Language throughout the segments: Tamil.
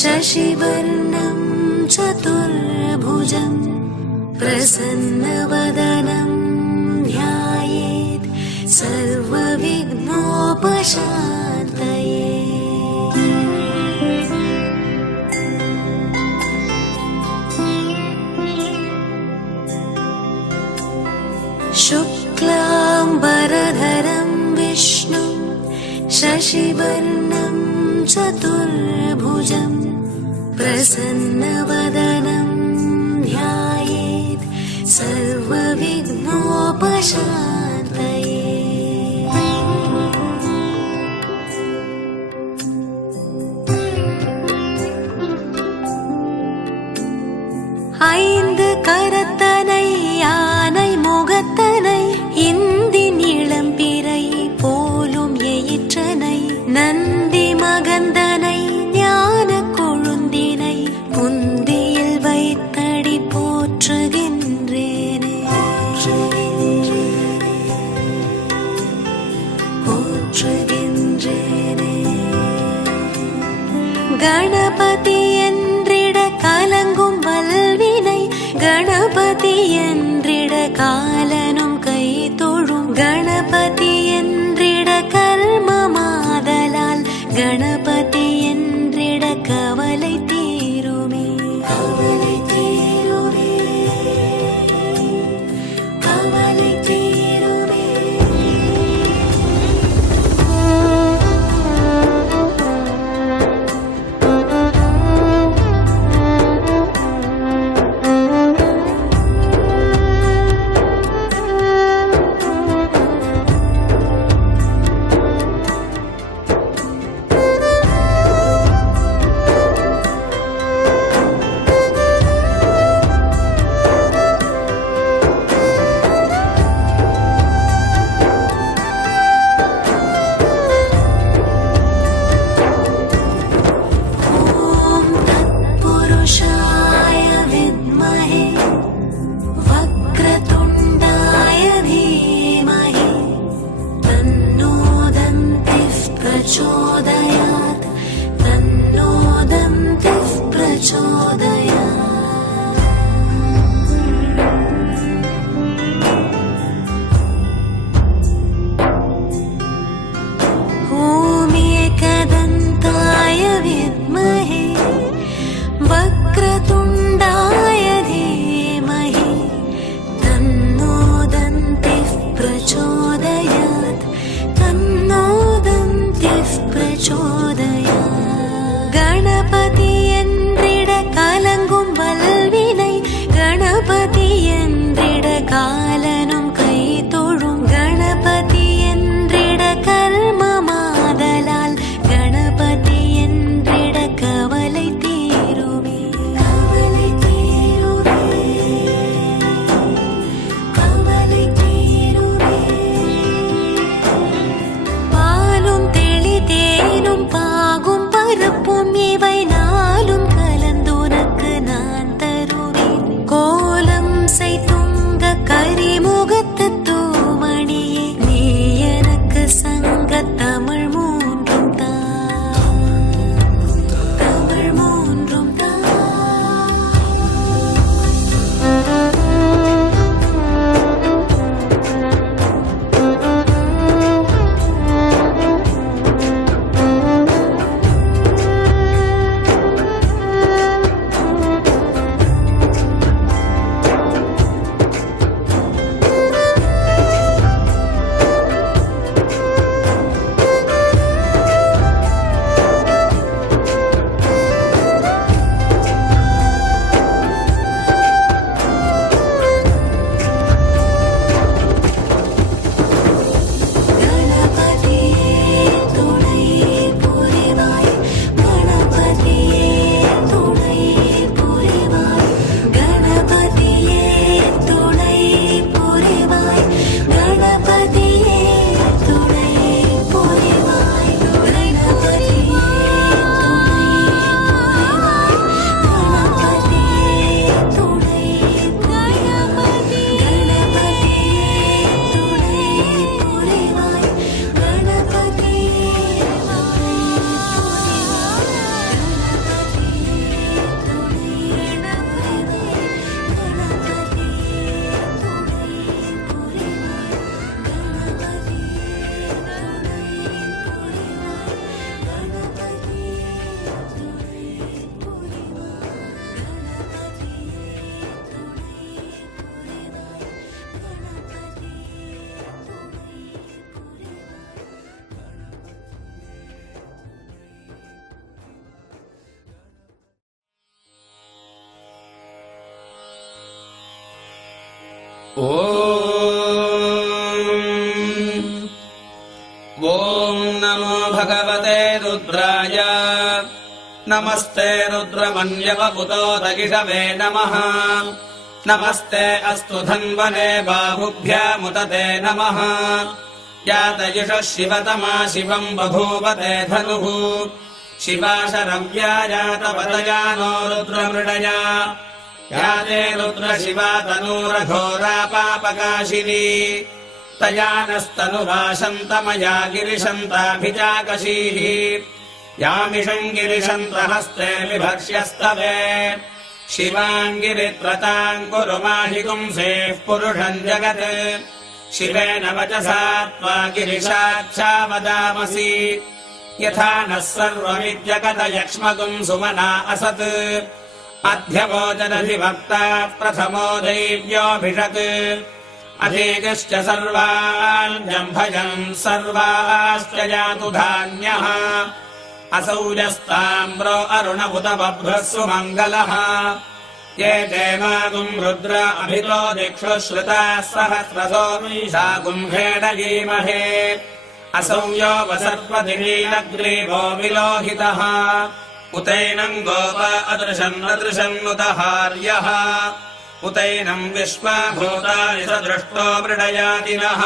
शशिवर्णं चतुर्भुजं प्रसन्नवदनं ध्यायेत् सर्वविघ्नोपशान्तये। शुक्लाम्बरधरं विष्णुं शशिवर्णं चतुर्भुजं प्रसन्नवदनं ध्यायेत् सर्वविघ्नोपशान्तये। ஐந்து கரத்தனை யானை முகத்தனை இந்தின் இளம்பிறை போலும் எயிற்றனை நந்தி மகந்தனை ஞான கொழுந்தினை புந்தியில் வைத்தடி போற்றுகின்றேனே போற்றுகின்றேனே. கணபதி என்றிட கலங்கும் வல்வினை கணபதி என்றிட காலனும் கை தொழும் கணபதி என்றிட கர்மமாதலால் கணபதி என்றிட கவலை தீருமே கவலை தீருமே கவலை தீருமே. प्रचोदयात् तन्नो दन्तिः प्रचोदयात्. ॐ एकदन्ताय विद्महे वक्रतुण्डाय धीमहि तन्नो दन्तिः प्रचोदयात् तन्नो प्रचोदयात्. गणपति என்றிட கலங்கும் வல்வினை கணபதி என்றிட காலனும் கை தொழும் கணபதி என்றிட கர்மமாதலால் கணபதி என்றிட கவலை தீருமே கவலை தீருமே கவலை தீருமே. பாலும் தேனும் பாகும் பருப்பும் இவை நான் ॐ नमो भगवते रुद्राय नमस्ते रुद्रमन्यवपुतोदगिषवे नमः नमस्ते अस्तु धन्वने बाहुभ्यामुदते नमः यातयुषः शिवतमा शिवम् बभूवते धनुः शिवा शरव्या यातपतया नो रुद्रमृडया याते रुद्रशिवा तनूरघोरा पापकाशिनी तया नस्तनुभाषन्तमया गिरिशन्ताभिजाकशीः यामिषम् गिरिशन्तहस्ते विभक्ष्यस्तवे शिवाङ्गिरित्रताम् कुरु माहि पुंसेः पुरुषम् जगत् शिवेन वचसा त्वा गिरिशाच्छा वदामसि यथा नः सर्वमिद्यगत यक्ष्मगुम् सुमना असत् मध्यभोजनधिभक्ता प्रथमो दैव्योऽभिषक् अधीगश्च सर्वान् जम्भजन् सर्वाश्च जातु धान्यः असौजस्ताम्रो अरुणबुध बभ्रः सुमङ्गलः ये जयमागुम् रुद्र अभितो दिक्षु श्रुताः सहस्रसो मीशागुम्भेडयीमहे असौयो वसर्पतिनीलग्रीवो विलोहितः उतैनम् गोप अदृशन्नदृशन्नुतहार्यः उतैनम् विश्वभूतानि स दृष्टो मृडयातिनः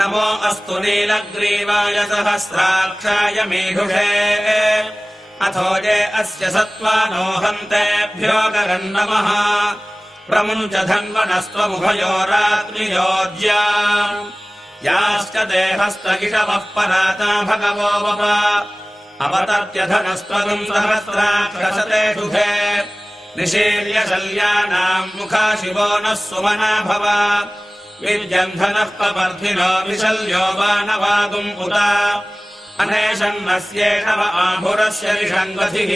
नमो अस्तु नीलग्रीवाय सहस्राक्षाय मेघुषे अथो ये अस्य सत्त्वानो हन्तेभ्यो गरम् नमः प्रमुञ्च धन्वनस्त्वमुभयो रात्रियोज्या याश्च देहस्तगिषवः पराता भगवो वप अपतत्यधनस्त्वगुम् सहस्राक्षसते शुभे निशील्य शल्यानाम् मुखा शिवो नः सुमना भव विद्यन्धनः कपर्धिनो विशल्यो वानवागुम् उता अनेशन्नस्येषव आभुरस्य रिषङ्गधिः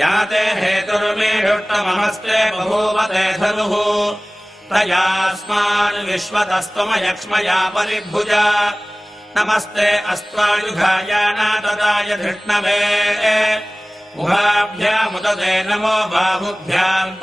याते हेतुर्मेढुष्टमहस्ते बभूवते धनुः तयास्मान् विश्वतस्त्वमयक्ष्मया परिभुजा नमस्ते अस्त्वायुघायानाददाय धृष्णवे मुहाभ्यामुदते नमो बाहुभ्याम्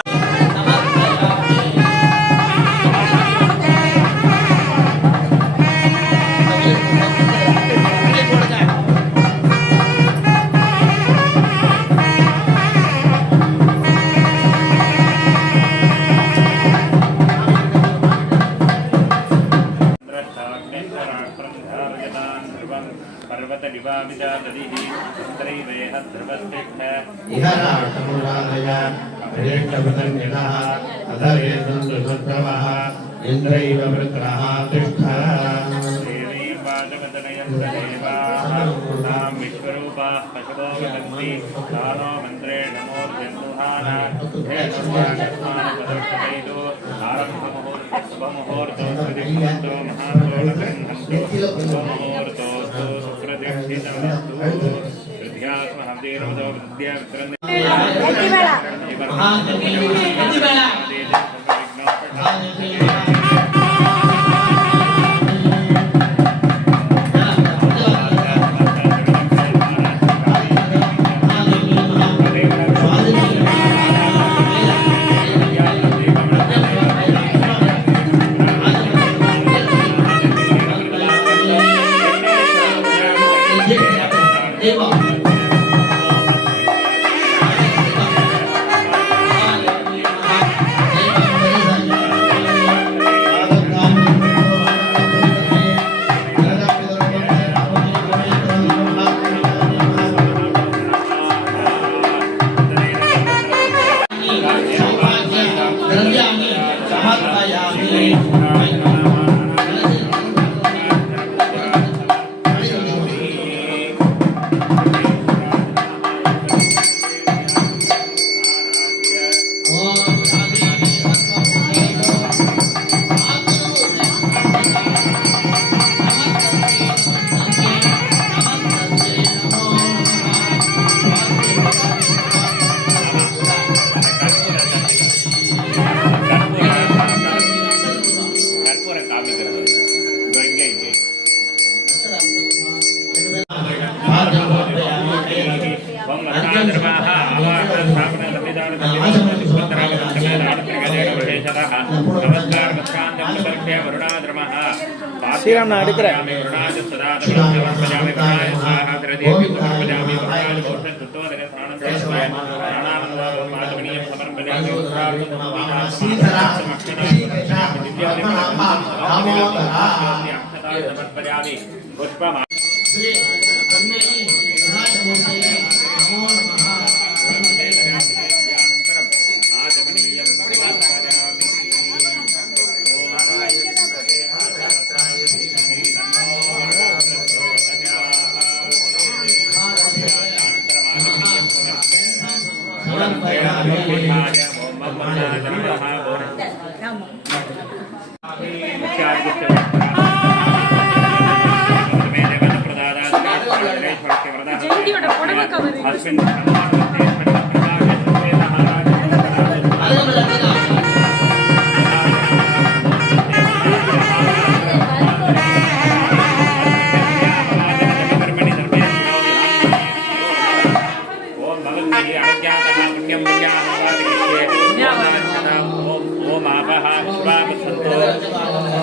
पर्वतनिवामिजाददिः तत्रैवेह ध्रुवस्तिष्ठ इह राष्ट्रमुरादय प्रेष्ठपतन्यनः अधरेन्द्रवः इन्द्रैव वृत्रः तिष्ठ देवीं वाचकतनयन्तदेवाः तां विश्वरूपाः पशवो वदन्ति तानो मन्त्रेण मूर्ध्यन्नुहाना धेनुष्मानपदर्शनैतो आरम्भमुहूर्तो सुदिग्मन्तो महातोलगन्धन्तो मुहूर्तोऽस्तु सुप्रतिष्ठितमस्तु हृद्यात्महव्देरोदो विद्याविक्रन्द नमस्कार சமர்ப்பயாமி வருணாத்ரமஹ ஸ்ரீராம் நான் எடுக்கிறேன். வருணாஜ சதா சமர்ப்பயாமி வருணாஜ சாஹா கிரதேவி சமர்ப்பயாமி வருணாஜ கோஷ துத்தோதக ஸ்நானம் சமர்ப்பயாமி பிராணானந்தோ மாதவனியம் சமர்ப்பயாமி समर्पयामि पुष्पम श्री ब्रह्मणि विनायकमूर्तये नमो नमः आचमनीयं समर्पयामि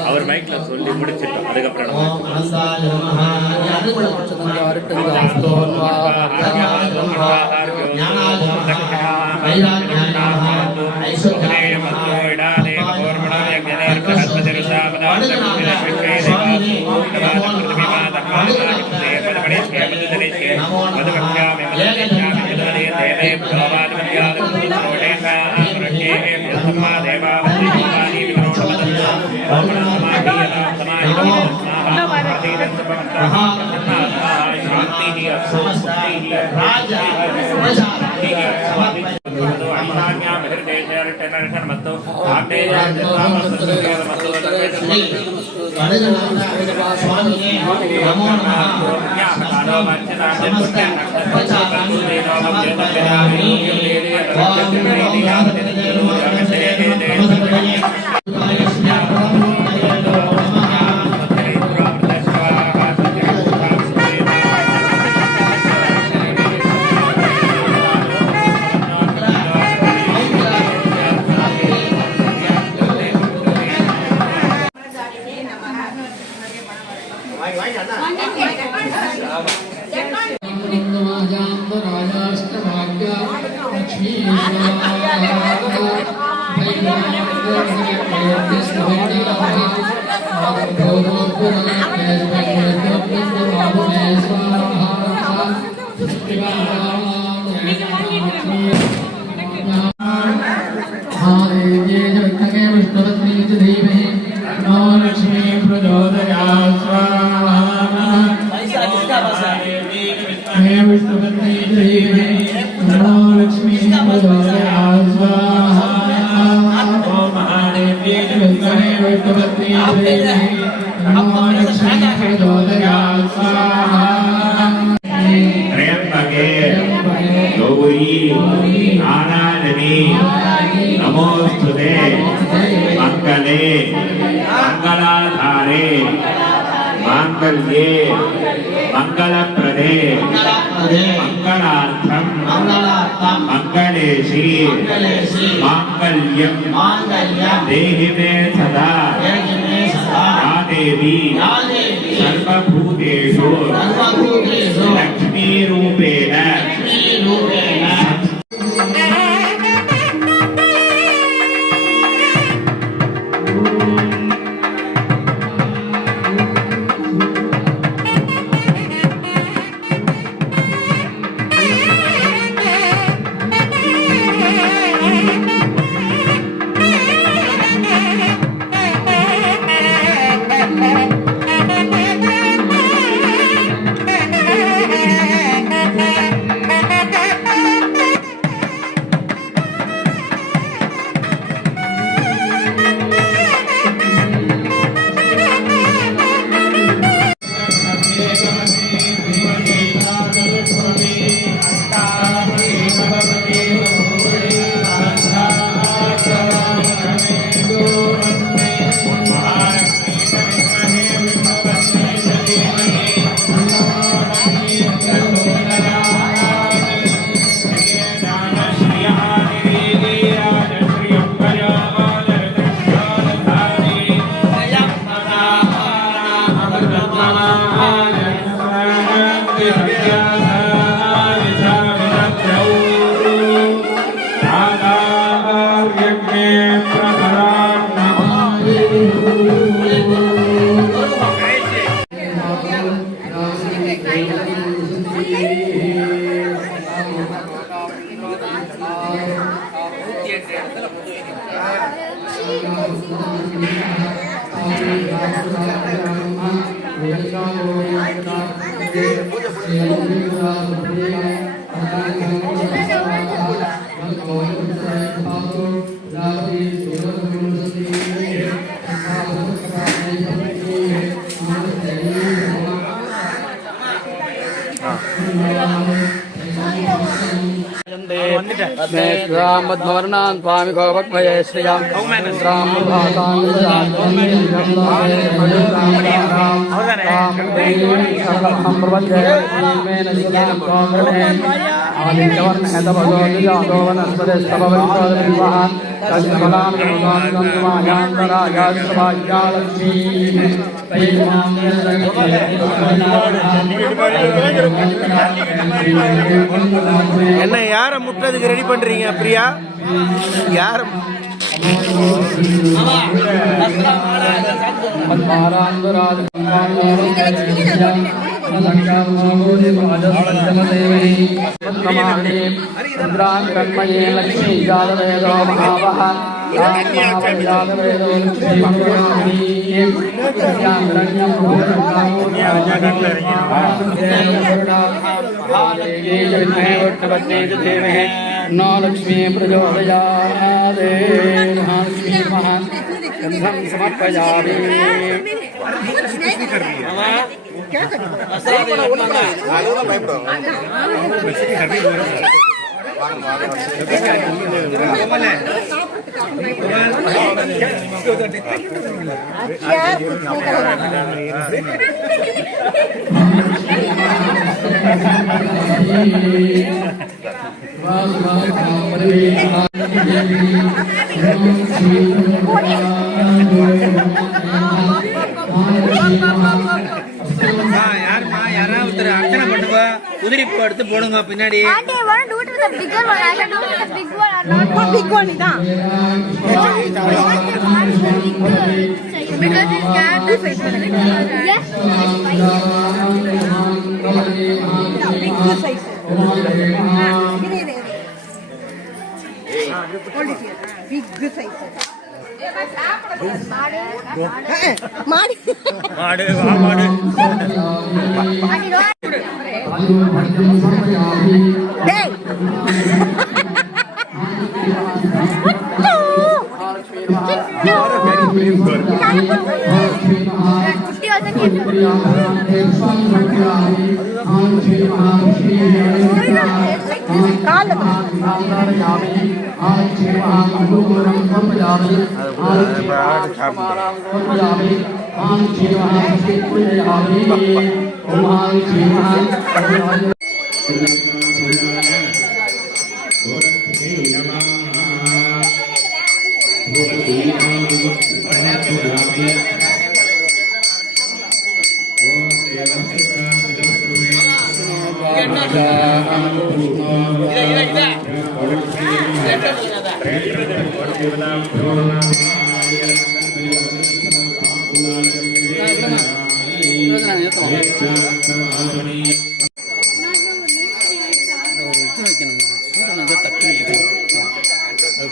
அவர் மைக்ல சொல்லி முடிச்சிட்டோம் அதுக்கப்புறம் देहि मे सदा या देवी सर्वभूतेषु लक्ष्मीरूपेण मद्वर्णान् स्वामी गोभक्भये श्रियां राम என்ன யார முட்டதுக்கு ரெடி பண்றீங்க பிரியா யார कन्मये लक्ष्मी जातवेदो महावः नो लक्ष्मी प्रचोदयात् लक्ष्मी महान् गन्धं समर्पयामि யாராவது அர்ச்சனை பண்ணுங்க உதிரிப்பு எடுத்து போடுங்க பின்னாடி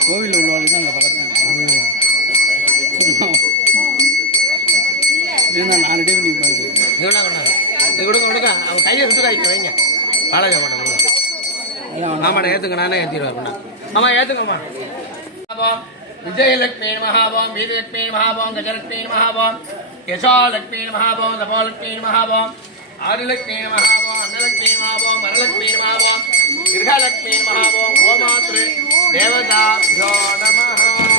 கோவில் உள்ளவர்களுக்கு அங்கே பக்கத்தில் நாலு டே நீ கொடுக்க அவன் கையை சுட்டு காய்க்க வைங்க பாலாஜி ஆமாண்ணா ஏற்றுங்க நானே ஏற்றிடுவேன் ஆமாம் ஏற்றுங்கம்மா विजयलक्ष्मी महाभवम वीरलक्ष्मी महाभवम गजलक्ष्मी महाभवम यशोलक्ष्मी महाभवम तपोलक्ष्मी महाभवम आदिलक्ष्मी महाभवम अन्नलक्ष्मी महाभवम वरलक्ष्मी महाभवम गृहलक्ष्मी महाभवम गोमातृ देवताभ्यो नमः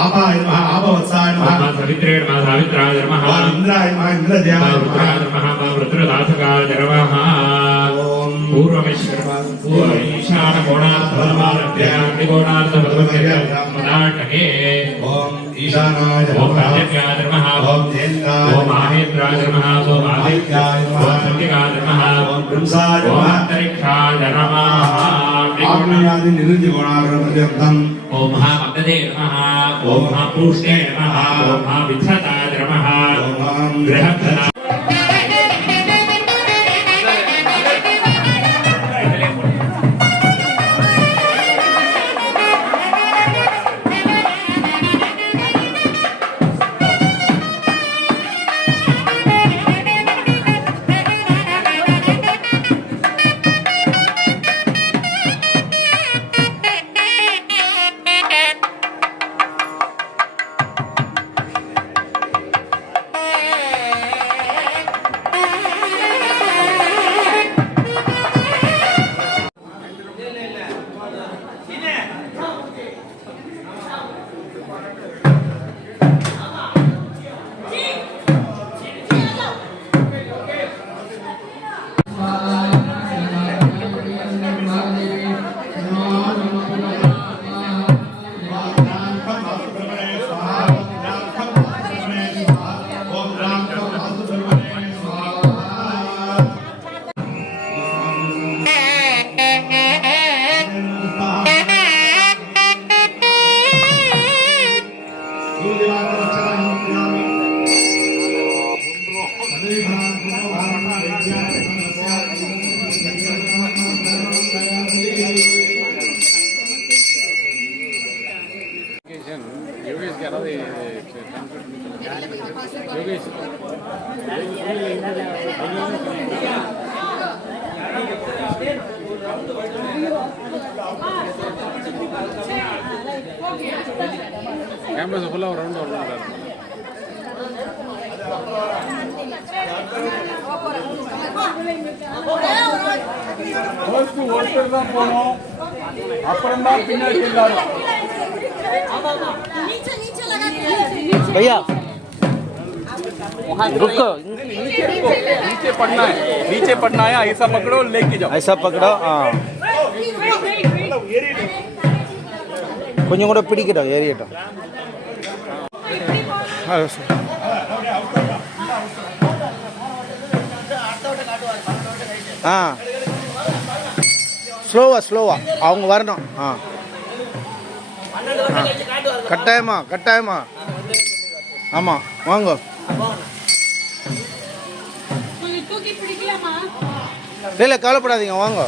आपाय नमः आपवत्साय ओम नमः सवित्रे नमः सावित्राय नमः ओम इंद्राय नमः इंद्रदेवाय रुद्राय नमः नमः रुद्रदासकाय नमः ओम पूर्वमेश्वर ईशान कोणार्धमारभ्य त्रिकोणार्धमदाटके ओम ईशानाय ओम नमः प्राजप्याय नमः ओम जेन्द्राय ओम माहेन्द्राय नमः ओम आदित्याय नमः ओम सत्यकाय नमः ओम ब्रह्मसाय ओम नमः अंतरिक्षाय नमः आग्नेयादि निरुद्ध कोणार्धपर्यन्तम् ओम महामगधे नमः ओम महापुरुषे नमः ओम महाविद्याताय नमः ओम गृहप्रदा கேம்பஸ் ஃபுல்லாக ஒரு ரவுண்ட் வரணும் சார். ஒருத்தர் தான் போனோம், அப்புறம் தான் பின்னாடி எல்லாரும். भैया रुको, नीचे पड़ना है, ऐसा पकड़ो लेके जाओ. ऐसा पकड़ो. हाँ கொஞ்சம் கூட பிடிக்கட்டும், ஏறியட்டும். ஆ ஸ்லோவா அவங்க வரணும். ஆ கட்டாயமா ஆமாம் வாங்க. இல்லை கவலைப்படாதீங்க வாங்க.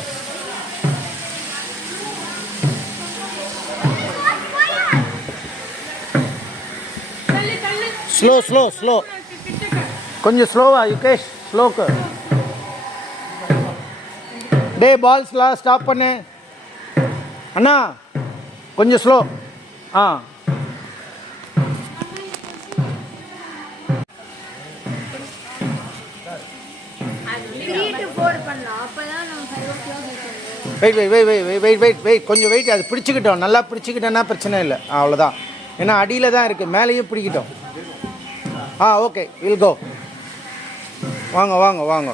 ஸ்லோ கொஞ்சம் ஸ்லோவா யுகேஷ், ஸ்லோக்கு. டே பால்ஸ்லாம் ஸ்டாப் பண்ணு அண்ணா, கொஞ்சம் ஸ்லோ. ஆ வெயிட் கொஞ்சம் வெயிட். அது பிடிச்சிக்கிட்டோம், நல்லா பிடிச்சிக்கிட்டோன்னா பிரச்சனை இல்லை, அவ்வளோதான். ஏன்னா அடியில் தான் இருக்குது, மேலேயும் பிடிக்கிட்டோம். ஆ ஓகே, வில் கோ. வாங்க.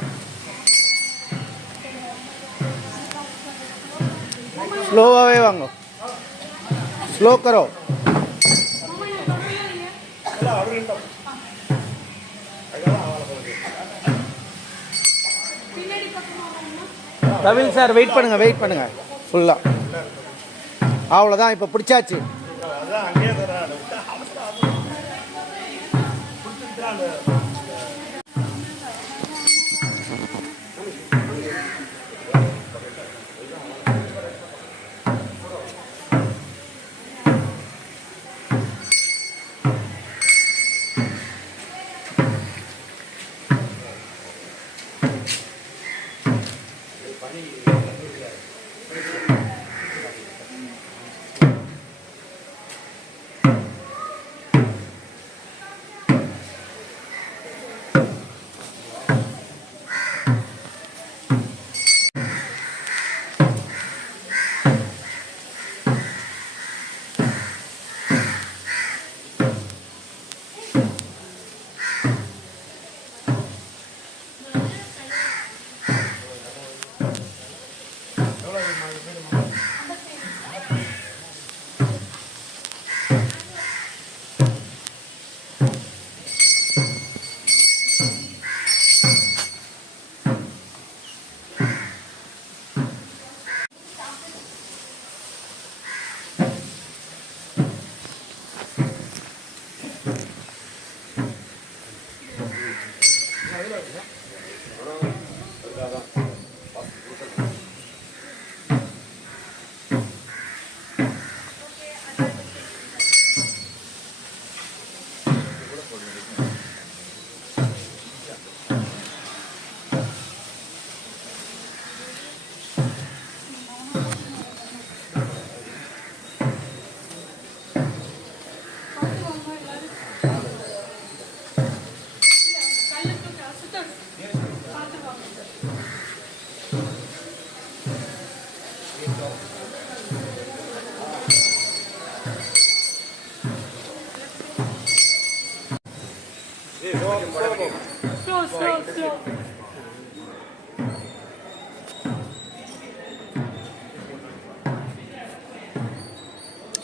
ஸ்லோவாகவே வாங்க, ஸ்லோ கரோ. ரவில் சார் வெயிட் பண்ணுங்க ஃபுல்லாக. அவ்வளோதான், இப்போ பிடிச்சாச்சு.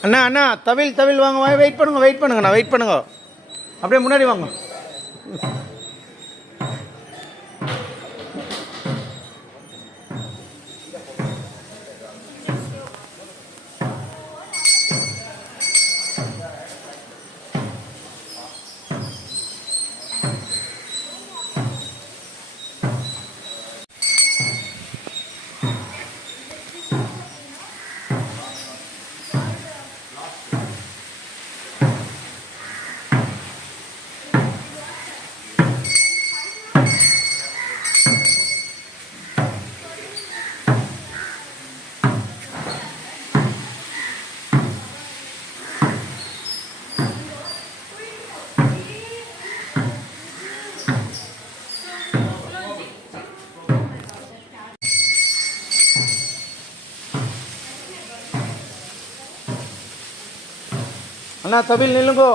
அண்ணா அண்ணா தவில் வாங்க வெயிட் பண்ணுங்கண்ணா வெயிட் பண்ணுங்க அப்படியே முன்னாடி வாங்க. அண்ணா தவில் நில்லுங்கோ.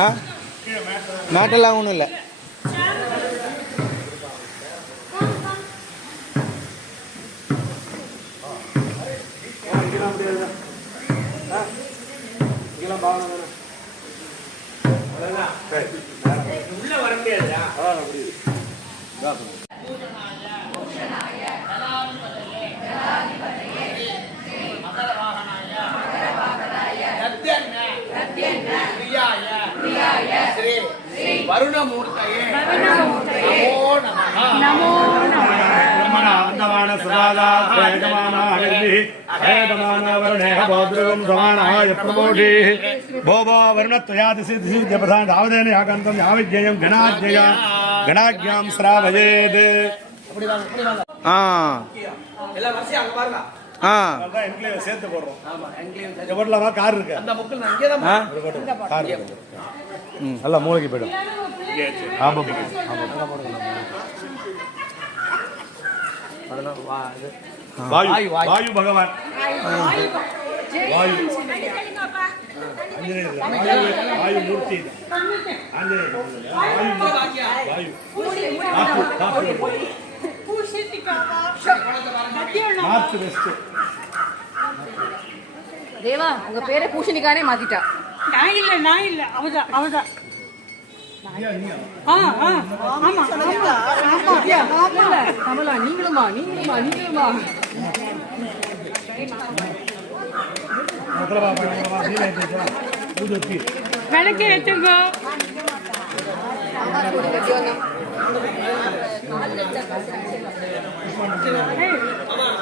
ஆ மேட்டெல்லாம் ஒன்றும் இல்லை. உள்ள வர முடியாதுடா. வருணமூர்த்தயே நமோ நமः. அந்தமான சுதாதாத் வேதமான வருணே பௌத்ருவம் சமானாய பிரமோஷி போபோ வருணத்வயாதி சித்தி பிரதான் தாவதேன யாகந்தம் யாவிஜ்யம் கணாஜ்ஞாம் ஸ்ராவயேத். ஆ எல்லா வரிசையும் அங்க பாருங்க. ஆ என்கிலேவ் சேர்த்து போடுறோம். இந்த போடலாமா? கார் இருக்கு. அந்த முக்கில் நான் இங்கே தான் கார் நல்லா மூளைக்கு போயிடும். ஆமா வாயு வாயு பகவான் வாயு வாயு மூர்த்தி நார்த் வெஸ்ட். தேவா உங்க பேரை பூஷணிக்கானே மாத்திட்டா. நான் இல்ல அவதான் கமலா நீங்களுமா விளக்கு ஏத்துங்க.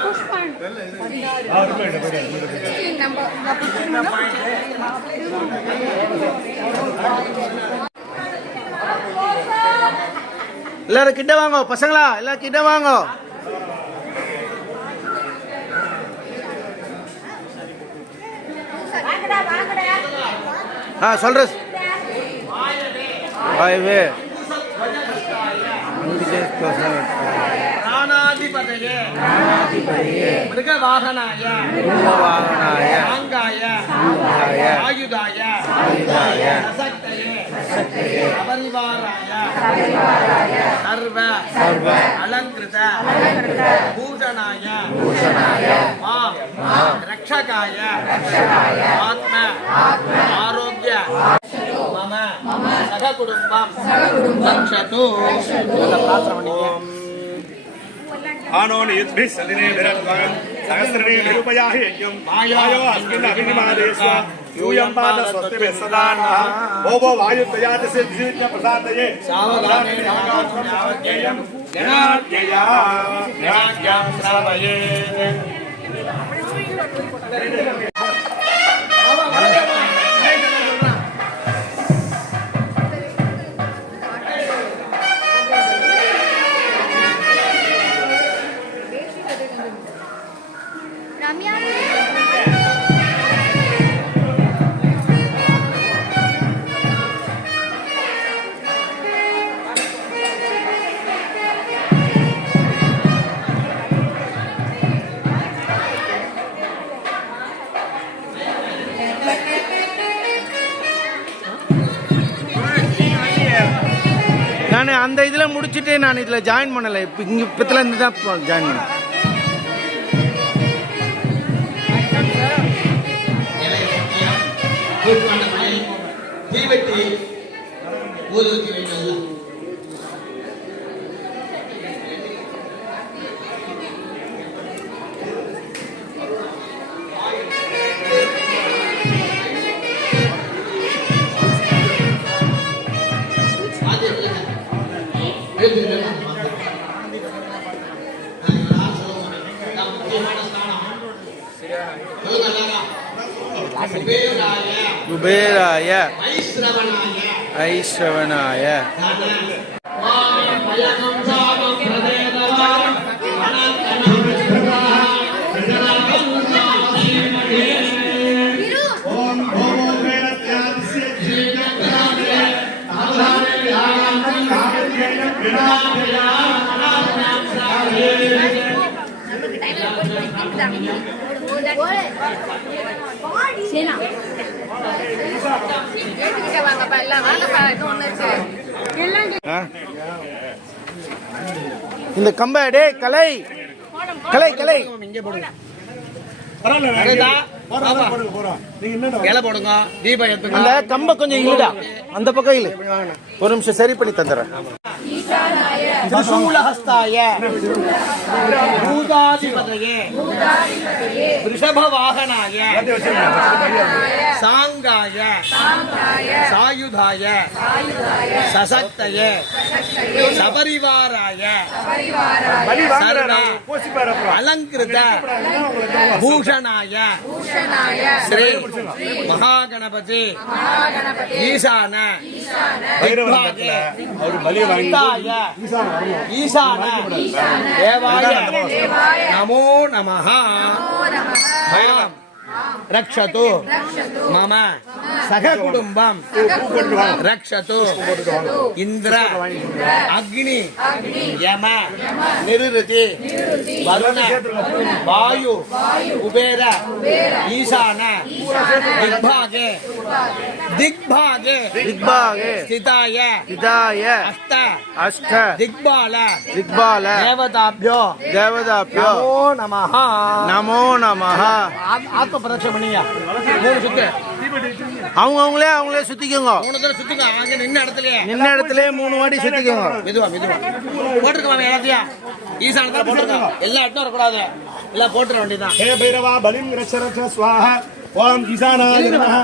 புஷ்பன் எல்லாரும் கிட்ட வாங்க பசங்களா, எல்லாரும் கிட்ட வாங்க. சொல்ற வாயவே பிராணாதிபதயே மிருகவாகனாய சாங்காய ஆயுதாய சசக்தயே அபரிவாராய சர்வ அலங்கிருத பூஷணாய மாம் ரக்ஷகாய ஆத்ம ஆரோக்கிய மம சக குடும்பம் ரக்ஷது. ஆனோன் யுத்பிஸ் சதினே விரத்வான் சகஸ்ரனே நிருபயாஹி யஜ்ஞம் மாயோ அஸ்மின் அபிநிமாதேஸ்வ यूयं पाद स्वस्ति सदानः भो वायुत्रयाति सिद्धिज्ञ प्रसादये सावधाने नागात्मन्यावज्ञेयं गणाध्यया ज्ञाज्ञां श्रावयेत् நான் அந்த இதில் முடிச்சுட்டு நான் இதில் ஜாயின் பண்ணலை. இப்போ இங்கே இப்போத்துல இருந்து தான் ஜாயின் பண்ணேன். தீவெட்டி ஊதுவத்தி வைத்தது குபேராய ஐஸ்ரவனாய இந்த கம்பை டே கலை கலை கலை அந்த கம்பை கொஞ்சம் இழுடா, அந்த பக்கம் இழு. ஒரு நிமிஷம் சரி பண்ணி தந்துடுறேன். திரிசூலஹஸ்தாய பூதாதிபதயே ரிஷபவாகனாய சாங்காய சாயுதாய சசக்தயே சபரிவாராய சர்வ அலங்கிருத பூஷணாய ஸ்ரீ மகாகணபதி ஈசான திக்பாகே ஈசான தேவாய நமோ நமः மாம் ரக்ஷது மம சககுடும்பம் ரக்ஷது இந்திர அக்னி யம நிருதி வருண வாயு குபேர ஈசான திக்பாகே திக்பாகே திக்பாகே ஸ்திதாய ஹிதாய அஷ்ட அஷ்ட திக்பால திக்பால தேவதாப்யோ தேவதாப்யோ நமோ நமः நமோ நமஹ. ஆத்ம பிரதட்சணம் பண்ணியா 3 சுத்து அவங்களே சுத்திக்கோங்க. 3 தடவை சுத்துங்க. அங்க நின்ன இடத்துலயே நின்ன இடத்துல 3 வாட்டி சுத்திக்கோங்க. மெதுவா போட்டுருக்கோம் எல்லாத்தையும். ஈசானத்துல போட்டுருக்கோம். எல்லா இடத்துல வரக்கூடாது. எல்லாம் போட்டுற வேண்டியதான். हे भैरवा बलिं रक्ष रक्ष स्वाहा ओम ईशानाय नमः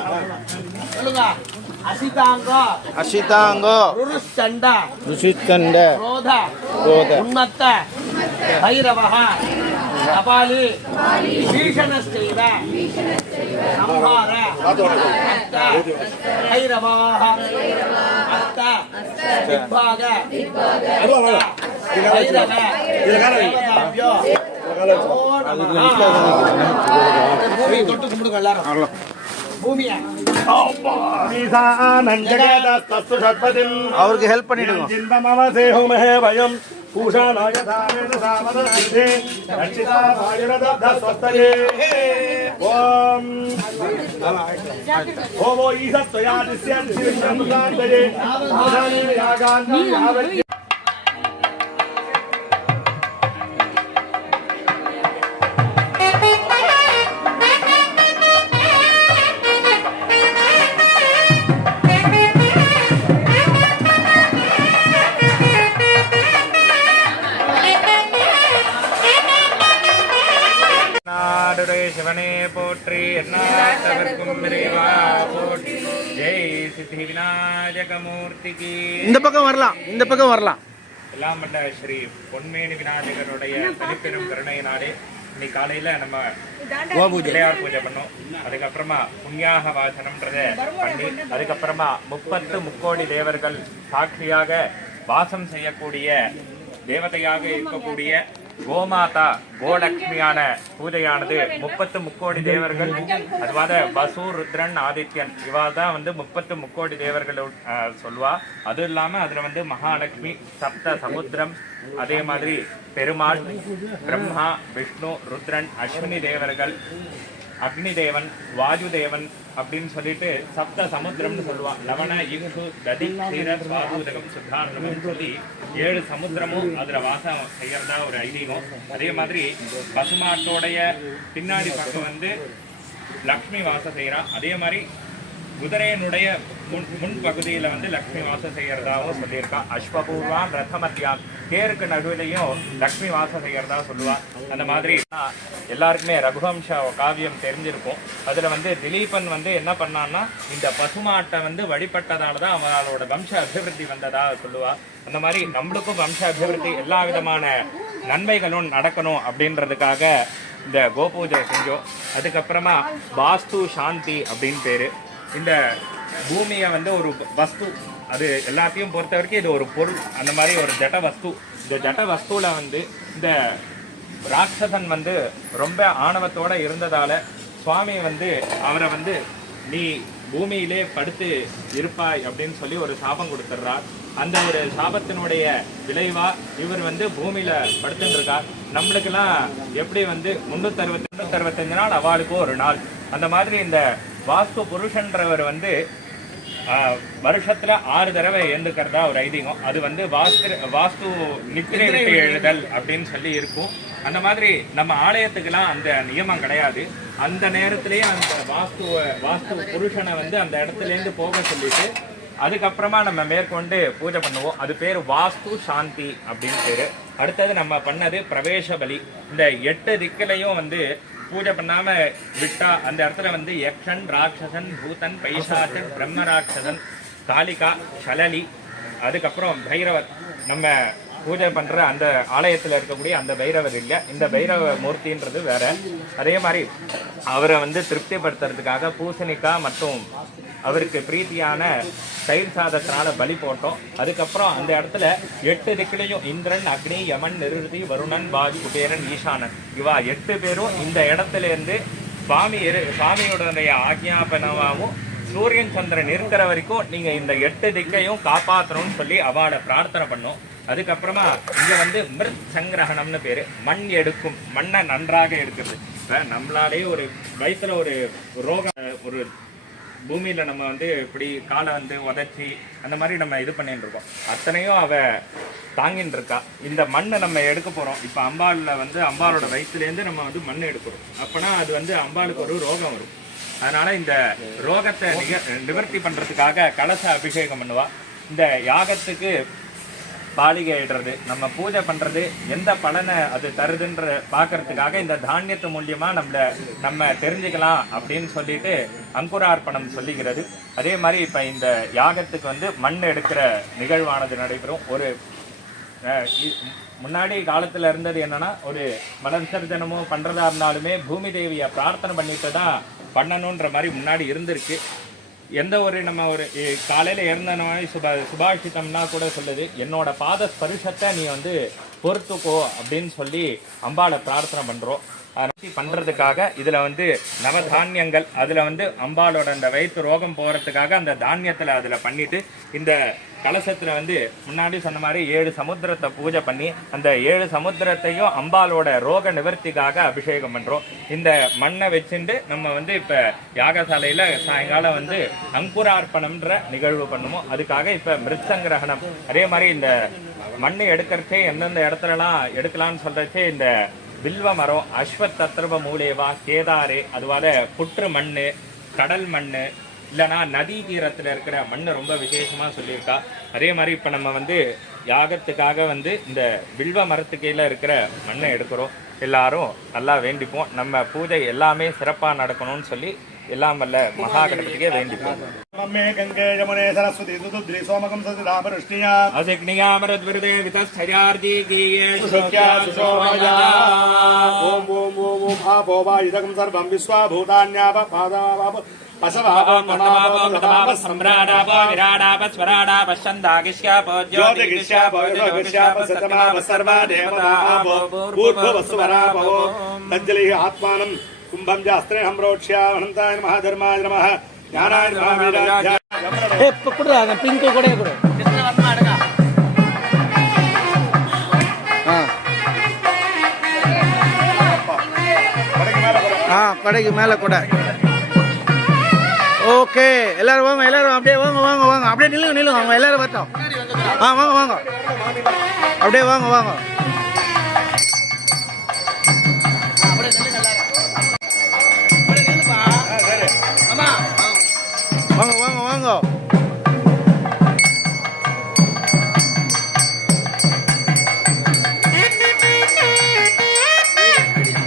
சொல்லுங்க. அசிதாங்கோ அசிதாங்கோ ருருஷ்சண்ட ருஷித்தண்ட க்ரோத க்ரோத உன்மத்த பைரவஹ கபாலி பீஷணஸ்தேவ சம்ஹார அத்த பைரவாஹ அத்த திக்பாக பைரவ தேவதாப்யோ பூமி தொட்டு கும்பிடுங்க எல்லாரும். பூமியா ईशानञ्जगतस्तस्तु षट्पदिम् அவருக்கு ஹெல்ப் பண்ணிடுங்க. चिन्तमवसेहुमहे वयम् पूषाणाय धामेन सामदर्शे रक्षिता वायुरदब्धस्वस्तये ॐ भोवो ईशत्वयादिस्य श्रीविष्णुकान्तये पूषाणेन यागान्तं यावत् சிவனே போற்றி எண்ணாட்டவர்க்கும் இறைவா போற்றி ஜெய் சித்தி விநாயக மூர்த்திக்கு. இந்த பக்கம் வரலாம், இந்த பக்கம் வரலாம். எல்லாம் வல்ல ஸ்ரீ பொன்மேனி விநாயகருடைய தனிப்பெரும் கருணையினாலே இன்னைக்கு காலையில நம்ம பிள்ளையார் பூஜை பண்ணோம். அதுக்கப்புறமா புண்ணியாக வாசனம்ன்றத பண்ணி அதுக்கப்புறமா 30 முக்கோடி தேவர்கள் சாட்சியாக வாசம் செய்யக்கூடிய தேவதையாக இருக்கக்கூடிய கோமாதா கோலட்சுமியான பூஜையானது 30 முக்கோடி தேவர்கள், அதுவாத வசு ருத்ரன் ஆதித்யன் இவாள் தான் 30 முக்கோடி தேவர்கள் சொல்வா. அது இல்லாம அதுல மகாலட்சுமி, சப்த சமுத்திரம், அதே மாதிரி பெருமாள், பிரம்மா, விஷ்ணு, ருத்ரன், அஸ்வினி தேவர்கள், அக்னி தேவன், வாயு தேவன் அப்படின்னு சொல்லிட்டு சப்த சமுத்திரம்னு சொல்லுவா. லவண இங்கு ததி சீர சுவாதூதகம் சுத்தாரணம் சொல்லி 7 சமுத்திரமும் அதுல வாசம் செய்யறதா ஒரு ஐதீகம். அதே மாதிரி பசுமாட்டோடைய பின்னாடி பக்கம் லக்ஷ்மி வாசம் செய்யறா. அதே மாதிரி குதிரையினுடைய முன் பகுதியில லக்ஷ்மி வாசம் செய்யறதாவும் சொல்லியிருக்கா. அஸ்வபூர்வான் ரதமத்தியான், தேருக்கு நடுவிலையும் லக்ஷ்மி வாசம் செய்யறதா சொல்லுவா. அந்த மாதிரி எல்லாருக்குமே ரகுவம்ச காவியம் தெரிஞ்சிருக்கும். அதுல திலீபன் என்ன பண்ணான்னா இந்த பசுமாட்டை வழிபட்டதாலதான் அவளோட வம்ச அபிவிருத்தி வந்ததா சொல்லுவா. அந்த மாதிரி நம்மளுக்கும் வம்ச அபிவிருத்தி எல்லா விதமான நன்மைகளும் நடக்கணும் அப்படின்றதுக்காக இந்த கோபூஜை செஞ்சோம். அதுக்கப்புறமா வாஸ்து சாந்தி அப்படின்னு பேரு. இந்த பூமியை ஒரு வஸ்து, அது எல்லாத்தையும் பொறுத்த வரைக்கும் இது ஒரு பொருள், அந்த மாதிரி ஒரு ஜட வஸ்து. இந்த ஜட வஸ்துல இந்த ராட்சசன் ரொம்ப ஆணவத்தோட இருந்ததால சுவாமி அவரை நீ பூமியிலே படுத்து இருப்பாய் அப்படின்னு சொல்லி ஒரு சாபம் கொடுத்துட்றார். அந்த ஒரு சாபத்தினுடைய விளைவா இவர் பூமியில படுத்துட்டு இருக்கார். நம்மளுக்கெல்லாம் எப்படி 365 நாள் அவளுக்கு ஒரு நாள். அந்த மாதிரி இந்த வாஸ்து புருஷன்றவர் வருஷத்துல 6 தடவை எழுந்துக்கிறதா ஒரு ஐதீகம். அது வாஸ்து நித்திரை விட்டு எழுதல் அப்படின்னு சொல்லி இருக்கும். அந்த மாதிரி நம்ம ஆலயத்துக்கெல்லாம் அந்த நியமம் கிடையாது. அந்த நேரத்திலேயே அந்த வாஸ்து புருஷனை அந்த இடத்துல இருந்து போக சொல்லிட்டு அதுக்கப்புறமா நம்ம மேற்கொண்டு பூஜை பண்ணுவோம். அது பேர் வாஸ்து சாந்தி அப்படின்னு பேரு. அடுத்தது நம்ம பண்ணது பிரவேச பலி. இந்த 8 திக்கிலையும் பூஜை பண்ணாம விட்டா அந்த இடத்துல யக்ஷன், ராட்சசன், பூதன், பைசாச்சன், பிரம்ம ராட்சசன், காளிகா, சலலி, அதுக்கப்புறம் பைரவர், நம்ம பூஜை பண்ற அந்த ஆலயத்துல இருக்கக்கூடிய அந்த பைரவர் இல்லை, இந்த பைரவ மூர்த்தின்றது வேற. அதே மாதிரி அவரை திருப்திப்படுத்துறதுக்காக பூசணிக்காய் மற்றும் அவருக்கு பிரீத்தியான தயிர் சாதத்தினால பலி போட்டோம். அதுக்கப்புறம் அந்த இடத்துல 8 திக்கிலையும் இந்திரன், அக்னி, யமன், நிருதி, வருணன், வாயு, குபேரன், ஈசானன் இவா 8 பேரும் இந்த இடத்துல இருந்து சுவாமியோடைய ஆக்ஞாபனமாகவும் சூரியன் சந்திரன் இருக்கிற வரைக்கும் நீங்க இந்த 8 திக்கையும் காப்பாற்றணும்னு சொல்லி அவளை பிரார்த்தனை பண்ணோம். அதுக்கப்புறமா இங்க மிருத் சங்கிரகணம்னு பேரு. மண் எடுக்கும், மண்ணை நன்றாக எடுக்கிறது. இப்ப நம்மளாலேயே ஒரு வயிற்றுல ஒரு ரோகம், ஒரு பூமியில நம்ம இப்படி காலை உதச்சி அந்த மாதிரி நம்ம இது பண்ணிட்டு இருக்கோம். அத்தனையும் அவ தாங்கின்னு இருக்கா. இந்த மண்ணை நம்ம எடுக்க போறோம். இப்ப அம்பாள்ல அம்பாளோட வயிற்றுலேருந்து நம்ம மண் எடுக்கிறோம். அப்பனா அது அம்பாளுக்கு ஒரு ரோகம் வரும். அதனால இந்த ரோகத்தை நிவர்த்தி பண்றதுக்காக கலச அபிஷேகம் பண்ணுவா. இந்த யாகத்துக்கு பாலிகை இடுறது, நம்ம பூஜை பண்றது எந்த பலனை அது தருதுன்ற பாக்குறதுக்காக இந்த தானியத்து மூலியமா நம்ம தெரிஞ்சுக்கலாம் அப்படின்னு சொல்லிட்டு அங்குரார்ப்பணம் சொல்லிக்கிறது. அதே மாதிரி இப்ப இந்த யாகத்துக்கு மண் எடுக்கிற நிகழ்வானது நடைபெறும். ஒரு முன்னாடி காலத்துல இருந்தது என்னன்னா, ஒரு மல விசர்ஜனமோ பண்றதா இருந்தாலுமே பூமி தேவியை பிரார்த்தனை பண்ணிட்டு தான் பண்ணணுன்ற மாதிரி முன்னாடி இருந்திருக்கு. எந்த ஒரு நம்ம ஒரு காலையில இருந்த சுபாஷிதம்னா கூட சொல்லுது, என்னோட பாத ஸ்பரிசத்தை நீ பொறுத்துக்கோ அப்படின்னு சொல்லி அம்பாளை பிரார்த்தனை பண்றோம். பண்றதுக்காக இதுல நவதானியங்கள், அதுல அம்பாளோட அந்த வயிற்று ரோகம் போறதுக்காக அந்த தானியத்துல அதுல பண்ணிட்டு இந்த கலசத்துல முன்னாடி சொன்ன மாதிரி 7 சமுத்திரத்தை பூஜை பண்ணி அந்த 7 சமுத்திரத்தையும் அம்பாளோட ரோக நிவர்த்திக்காக அபிஷேகம் பண்றோம். இந்த மண்ணை வச்சுட்டு நம்ம இப்ப யாகசாலையில சாயங்காலம் அங்குரார்ப்பணம்ன்ற நிகழ்வு பண்ணுவோம். அதுக்காக இப்ப மிருத்சங்கிரகணம். அதே மாதிரி இந்த மண்ணை எடுக்கிறச்சே எந்தெந்த இடத்துலலாம் எடுக்கலாம்னு சொல்றச்சே இந்த வில்வ மரம், அஸ்வத்தத்ரவ மூலேவா, கேதாரே, அதுவால புற்று மண்ணு, கடல் மண்ணு, இல்லைனா நதி தீரத்தில் இருக்கிற மண்ணை ரொம்ப விசேஷமாக சொல்லியிருக்கா. அதே மாதிரி இப்போ நம்ம யாகத்துக்காக வந்து இந்த வில்வ மரத்துக்கையில் இருக்கிற மண்ணை எடுக்கிறோம். எல்லாரும் நல்லா வேண்டிப்போம். நம்ம பூஜை எல்லாமே சிறப்பாக நடக்கணும்னு சொல்லி எல்லாம் வல்ல மகா கணபதிக்கே வேண்டிப்போம். மே கங்கே யமுனே சரஸ்வதி துதுத்ரி சோமகம் சதிதாபருஷ்ணியா அசிக்னியாமரத்விருதே விதஸ்தயார்ஜி கீயே சுக்யா சுசோமயா ஓம் ஓம் ஓம் ஓம் ஆபோ வா இதகம் சர்வம் விஸ்வா பூதான்யாப பாதாவாப பசவாப மனாப மனாப சம்ராடாப விராடாப ஸ்வராடாப சந்தாகிஷ்யாப ஜோதிகிஷ்யாப யோகிஷ்யாப சதமாப சர்வா தேவதாபோ பூர்வவஸ்வராபோ தஜ்ஜலி ஆத்மானம் கும்பம் ஜாஸ்திரே ஹம்ரோக்ஷ்யா அனந்தாய நமः தர்மாய நமः ஞானாய நமः வீராஜ்யா இப்போ கொடு அந்த பிங்க்கு கூட கொடு. கடைக்கு மேலே கூட. ஓகே எல்லாரும் வாங்க, எல்லாரும் அப்படியே வாங்க வாங்க வாங்க, அப்படியே நில்லுங்க நில்லுங்க, அவங்க எல்லாரும் பார்த்தோம். வாங்க வாங்க அப்படியே வாங்க வாங்க. வாங்க வாங்க வாங்க.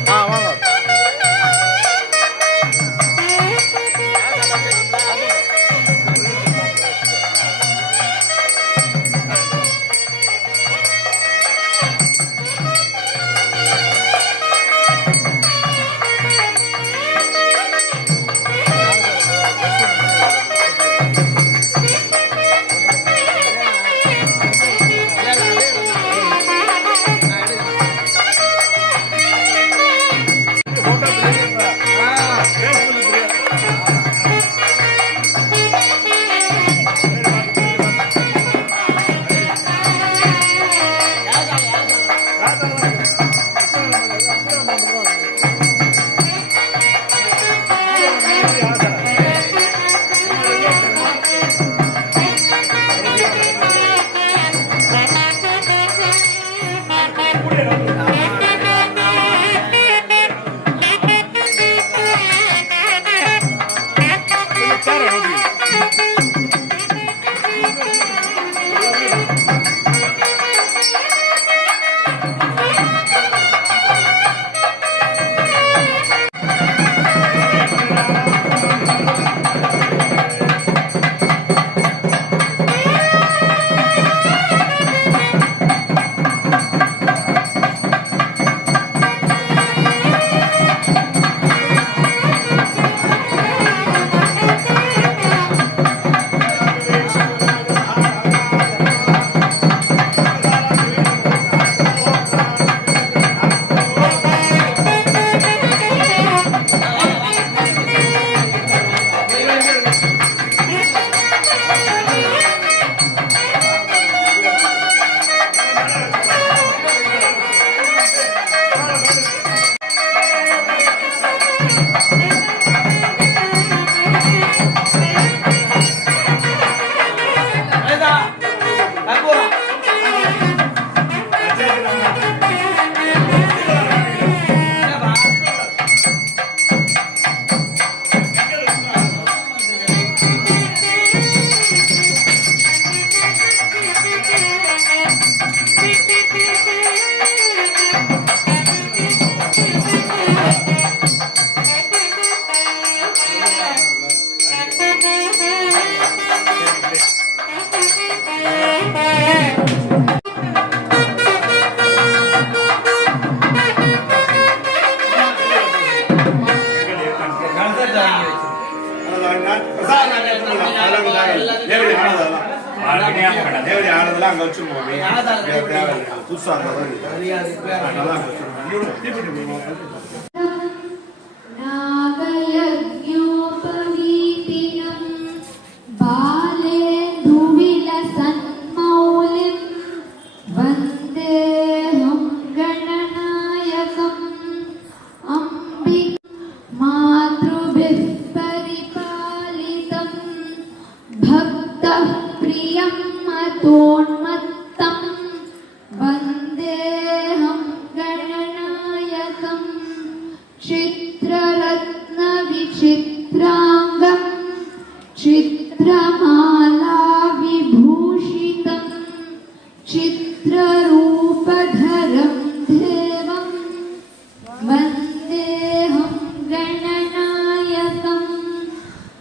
வாங்க. தேவடி ஆனதெல்லாம் அங்க வச்சிருவோம். புதுசா நாகயஜ்ஞோபவீதினம் பாலேந்துவிலசன்மௌலிம் வந்தேஹம் கணநாயகம் அம்பி மாத்ருபிப் பரிபாலிதம் பக்தः பிரியம் அதோன்மத்தம் வந்தேஹம் கணநாயகம் चित्ररूपधरं देवं वन्देऽहं गणनायकं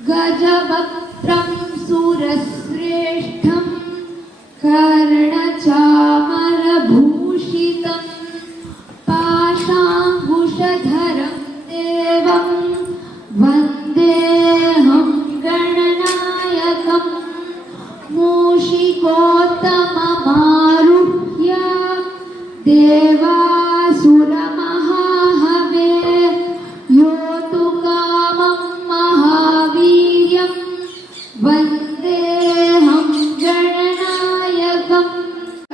गजवक्त्रं सुरश्रेष्ठं कर्णचामरभूषितं पाशाङ्कुशधरं देवं वन्देऽहं गणनायकं मूषिकोत्तममारुह्य देवासुरमहाहवे योतु कामं महावीर्यं वन्देऽहं गणनायकम्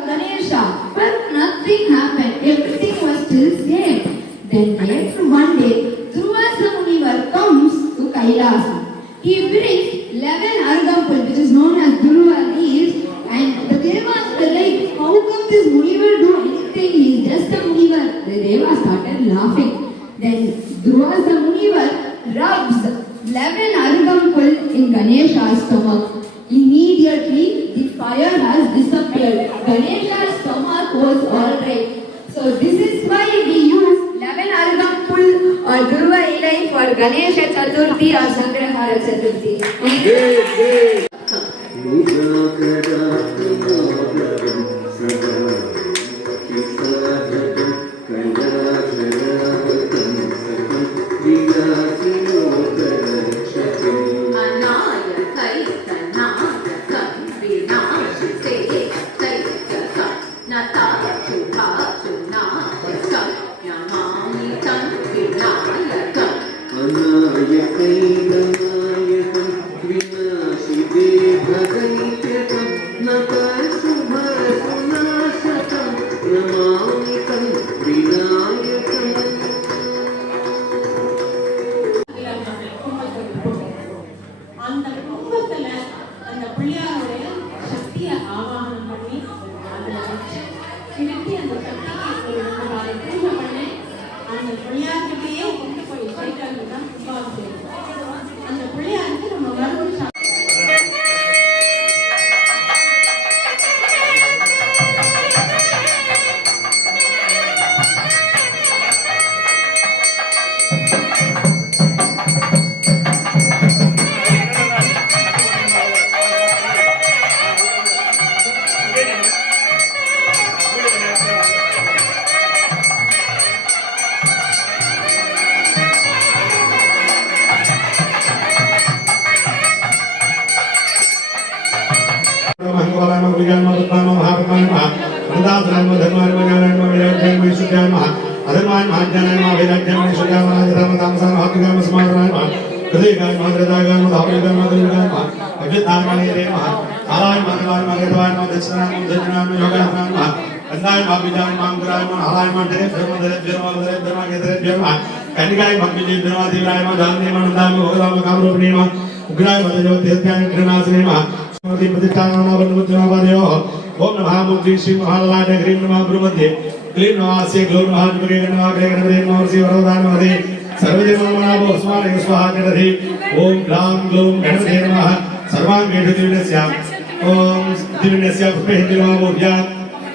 Ganesha, but nothing happened. Everything was still same. Then later one day, Durvasa Munivar comes to Kailasa. He brings 11 argampul, which is known as Durva leaves, and the Devas were like, how come this Munivar do anything? He is just a Munivar. The Devas started laughing. Then Durvasa Munivar rubs 11 argampul in Ganesha's stomach. Immediately, the fire has disappeared. Ganesha's stomach was alright. So this is why we use 11 argampul or Durva Ilai for Ganesha Chaturthi or Sangrahara Chaturthi. அந்த கும்பத்துல அந்த பிள்ளையாருடைய சக்தியை ஆவாகனம் பண்ணி அதுல வச்சு திருப்பி அந்த சக்திக்கு ஒரு பூஜை பண்ணி அந்த பிள்ளையார்கிட்டயே கொண்டு போய் சேர்க்கிறது தான் கும்பாபிஷேகம். அந்த பிள்ளையாருக்கு நம்ம மறுபடியும் ओम नमः मूर्ति श्री महालाय ह्रीं नमः ब्रह्मते क्लीं नमः से ग्लों नमः जुगे नमः ग्रे गणपते नमः श्री वरदान नमः सर्वदेव नमः स्वाहा स्वाहा गणपति ओम ग्राम ग्लों गणपते नमः सर्वांगेषु दिव्यस्य ओम दिव्यस्य पुष्पहिन्द्रमाभूभ्या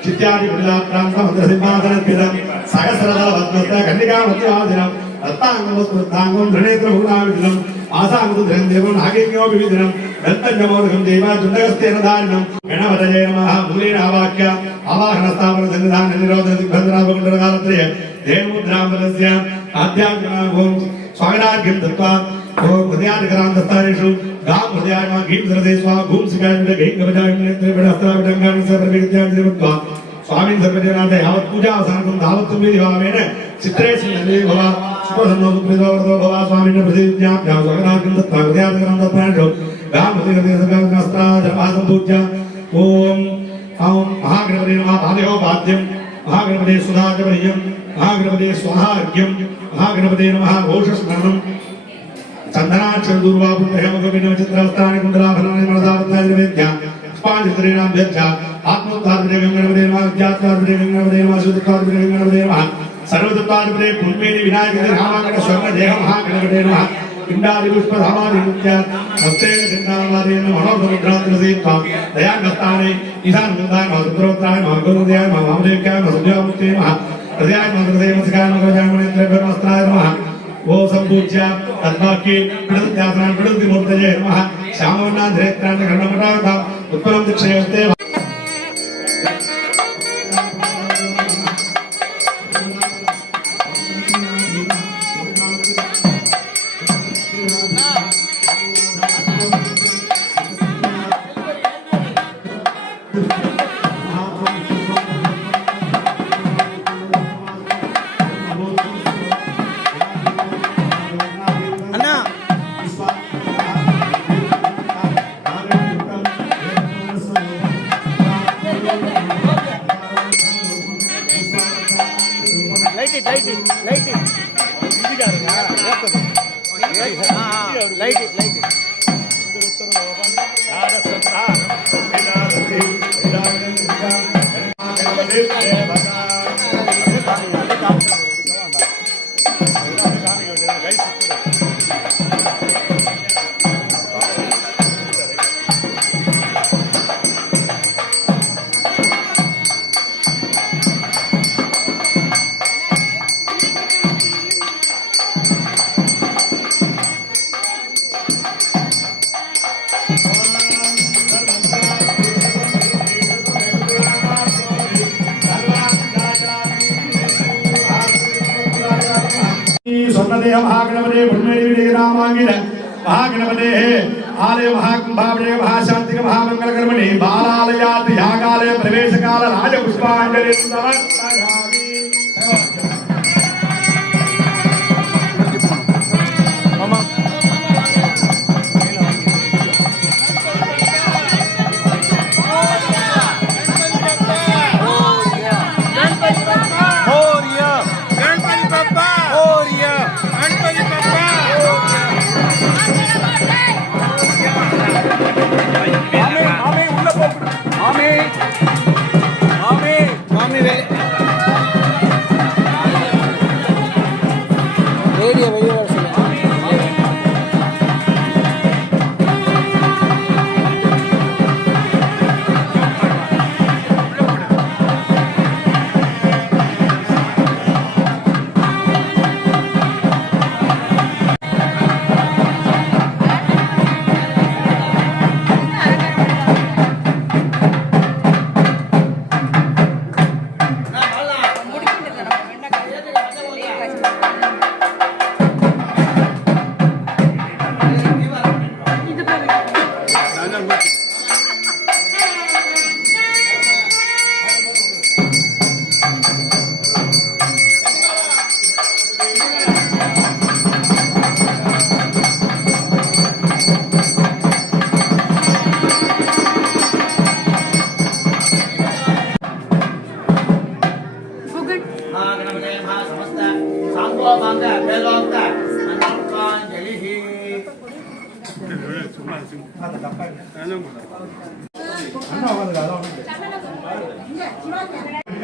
चित्यादि प्रजा प्रान्तमन्त्रसिंहासनस्थितं सहस्रदल भस्मस्थ कन्निकामत्यवादिनं रत्ताङ्गमस्मृताङ्गं धृणेत्रभुवनाविदिनं आसाङ्गुधृं देवं नागेज्ञोऽपि विदिनं दत्तञ्जमोदकं देवा चुण्डकस्तेन धारिणं गणपतये नमः मूलेन आवाक्य आवाहनस्थापन सन्निधान निरोध दिग्बन्धनाभकुण्डलकालत्रय धेनुमुद्राम्बलस्य आध्यात्मिकां स्वागतार्घ्यं दत्त्वा ओम हृदयादिकरान्तस्थानेषु गां हृदयात्मा गीं सरदे स्वा घूं सिकायं गैं गवजायं सर्वविद्याञ्जलिवत्वा स्वामिन् सर्वजनाथ यावत् पूजावसानं तावत् विधिभावेन चित्रे सुन्दरे भव सुप्रसन्नो सुप्रीतो वरदो भव स्वामिन् प्रतिज्ञाभ्यां स्वागतार्घ्यं दत्त्वा हृदयादिकरान्तस्थानेषु गां हृदयसर्वस्त्राजमासं ओम ओम महागणपते नमः पादयो पाद्यं महागणपते सुधाचवर्यं महागणपते स्वाहार्घ्यं महागणपते नमः घोषस्मरणं चंदनाक्षर दुर्वापुत्रहमकविनवचित्रवस्त्राणि कुण्डलाभरणानि मनसावत्तादिवेद्या पुष्पाञ्जलिरेणाभ्यर्चा आत्मोत्तारपते गङ्गणपते नमः विद्यात्तारपते गङ्गणपते नमः सुदत्तारपते गङ्गणपते नमः सर्वदत्तारपते पुण्येनि विनायकते रामाङ्गण स्वर्णदेह महागणपते नमः पिंडादि पुष्प धामादि मुख्य हस्ते चिन्तावादेन मनोसमुद्रांतरसेत्वा दयागस्ताने ईशान मुदाय मातृत्रोत्राय मागुरुदयाय मामदेव्याय मासुभ्यामुक्ते महा हृदयाय मातृदेवस्काय नगोजाय मणित्रभ्यमस्त्राय नमः वो संपूज्य तद्वाक्ये प्रदत्यासनां प्रदत्ति मूर्तये नमः श्यामवर्णाधरेत्रान् खण्डमटाः उत्पलं दीक्षयस्ते स्वर्णदेह महागणपते पुण्यनिधि रामांगिर महागणपते आलय महाकुंभावणे महाशांतिक महामंगलकर्मणि बालालयात् यागालय प्रवेशकाल राजपुष्पांजलि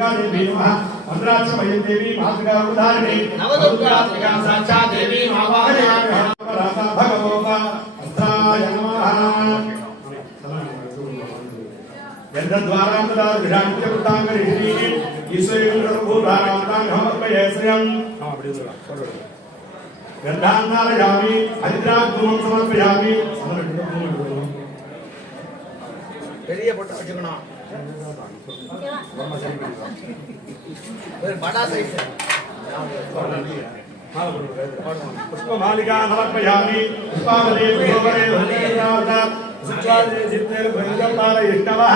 समर्पयामि देवी भद्राक्ष देवी मातृका उदाहरणे नवदुर्गा साक्षात् देवी आवाहयामि भगवता अस्त्राय नमः यद्द्वारान्तदा विराट्य वृत्ताङ्गरिणी ईश्वरीयं समर्पयेस्यं गन्धान्नालयामि हरिद्राग्धूमं समर्पयामि பெரிய பொட்டு வச்சுக்கணும் बड़ा साइज पुष्पमालिका समर्पयामि पुष्पावली पुष्पवरे धन्यवाद सुचाले जिते भंजपाल इष्टवः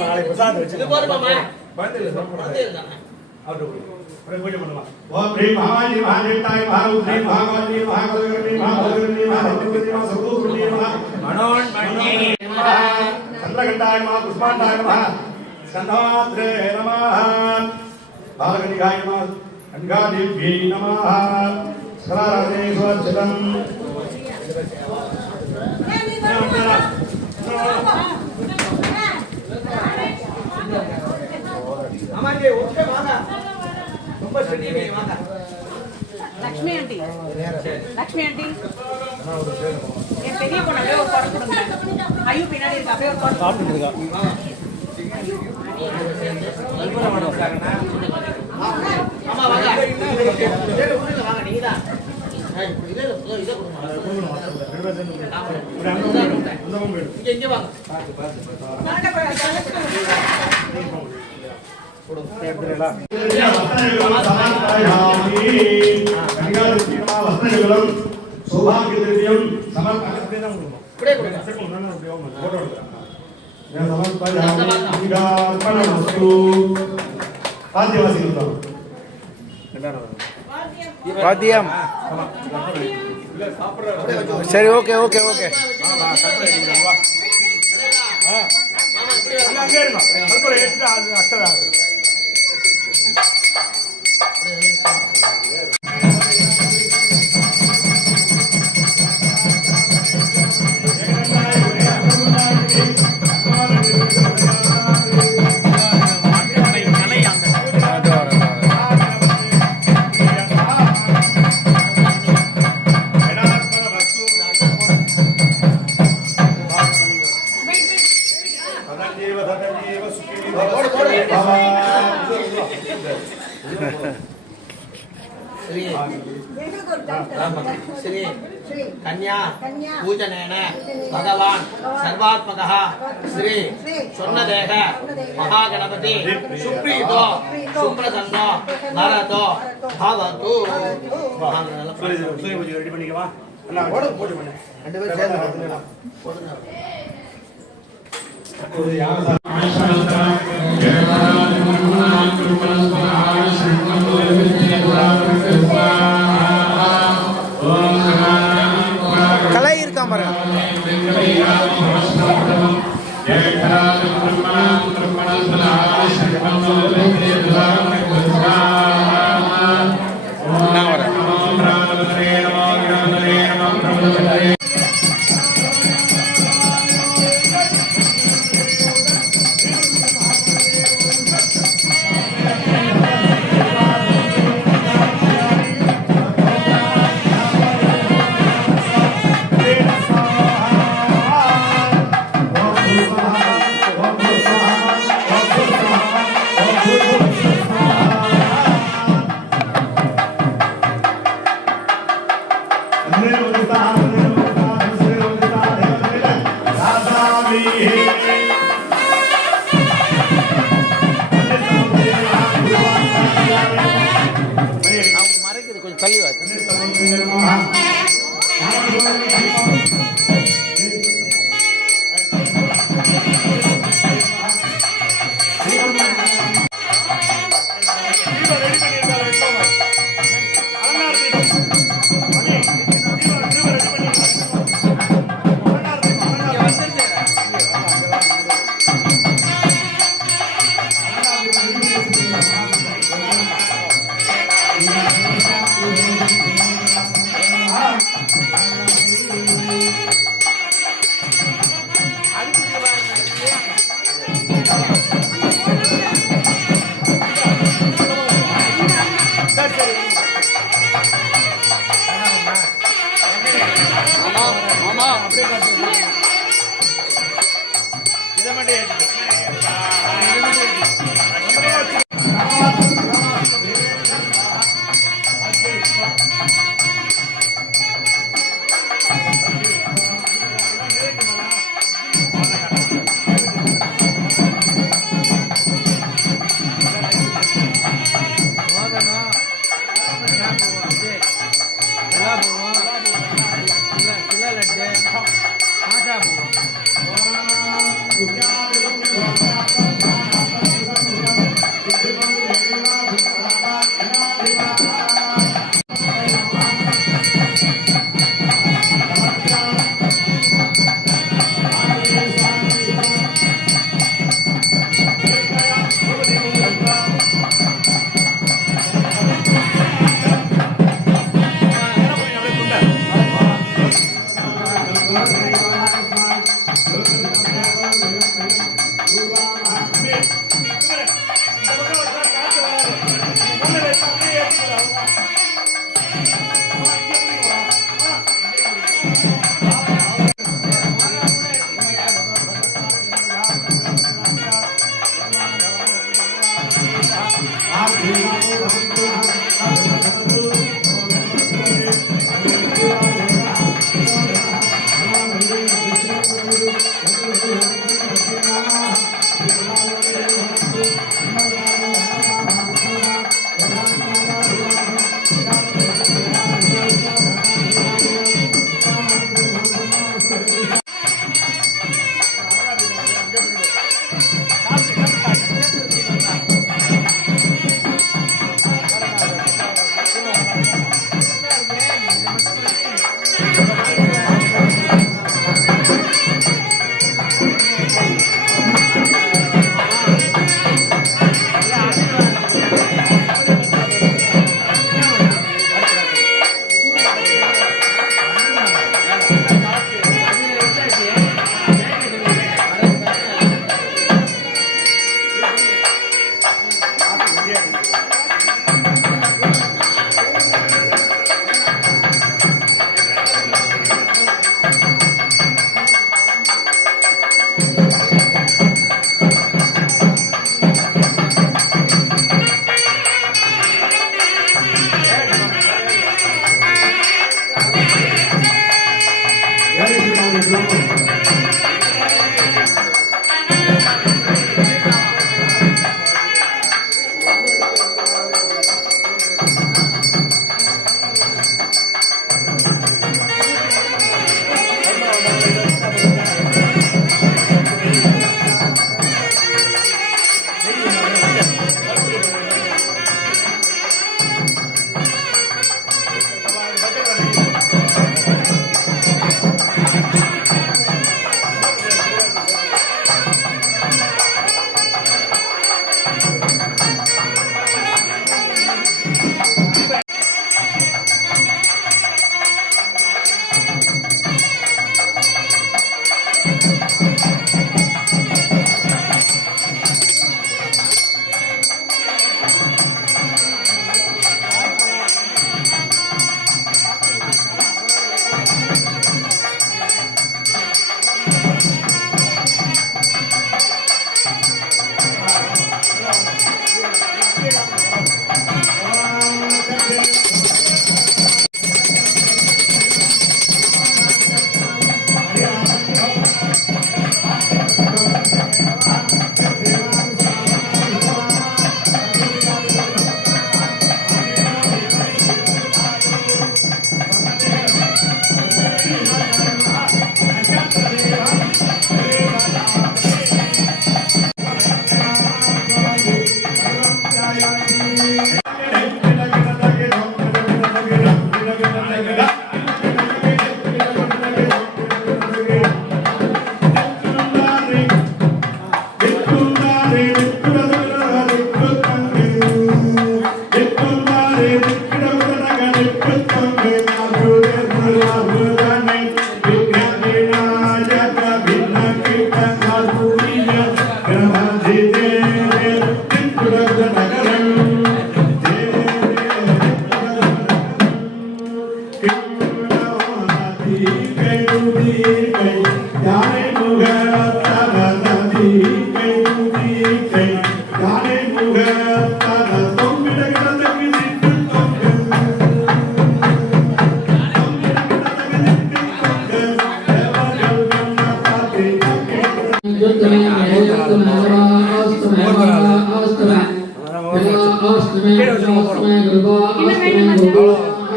नाले प्रसाद वच्चु இது போடுமா बंदिल आउट अरे पूजा பண்ணுமா ओम ह्रीं महामायी महादेवताय महारुद्री महागौरी महागौरी महाभद्रनी महाभद्रनी महासुगुरुनी मनोन्मणि चंद्रघंटाय नमः पुष्पांडाय नमः स्कंधात्रे नमः बालकनिकाय नमः अंगादेव्यै नमः सराराधनेश्वरचलम् हमारे ओके वाला ரொம்ப ஸ்டடி வாங்க லக்ஷ்மி ஆண்டி லக்ஷ்மி ஆண்டி என் பெரிய பொண்ணு அப்படியே ஒரு குறை கொடுங்க. ஐயோ பின்னாடி இருக்கு அப்படியே ஒரு குறை ஆமா வாங்க வாங்க நீங்க தான் இங்க வாங்க சௌபாகியம் சமர்ப்பயாமி ஆதிவாசிகள் வாத்தியம் சரி ஓகே ஓகே ஓகே श्री कन्या पूजनेन भगवान सर्वात्मकः श्री स्वर्णदेह महागणपति सुप्रीतो सुप्रसन्नो भरतो भवतु ரெடி பண்ணிக்கவா ரெண்டு பேரும் சேர்ந்து கலை இருக்கா பாருங்க நான் வரேன் Oh,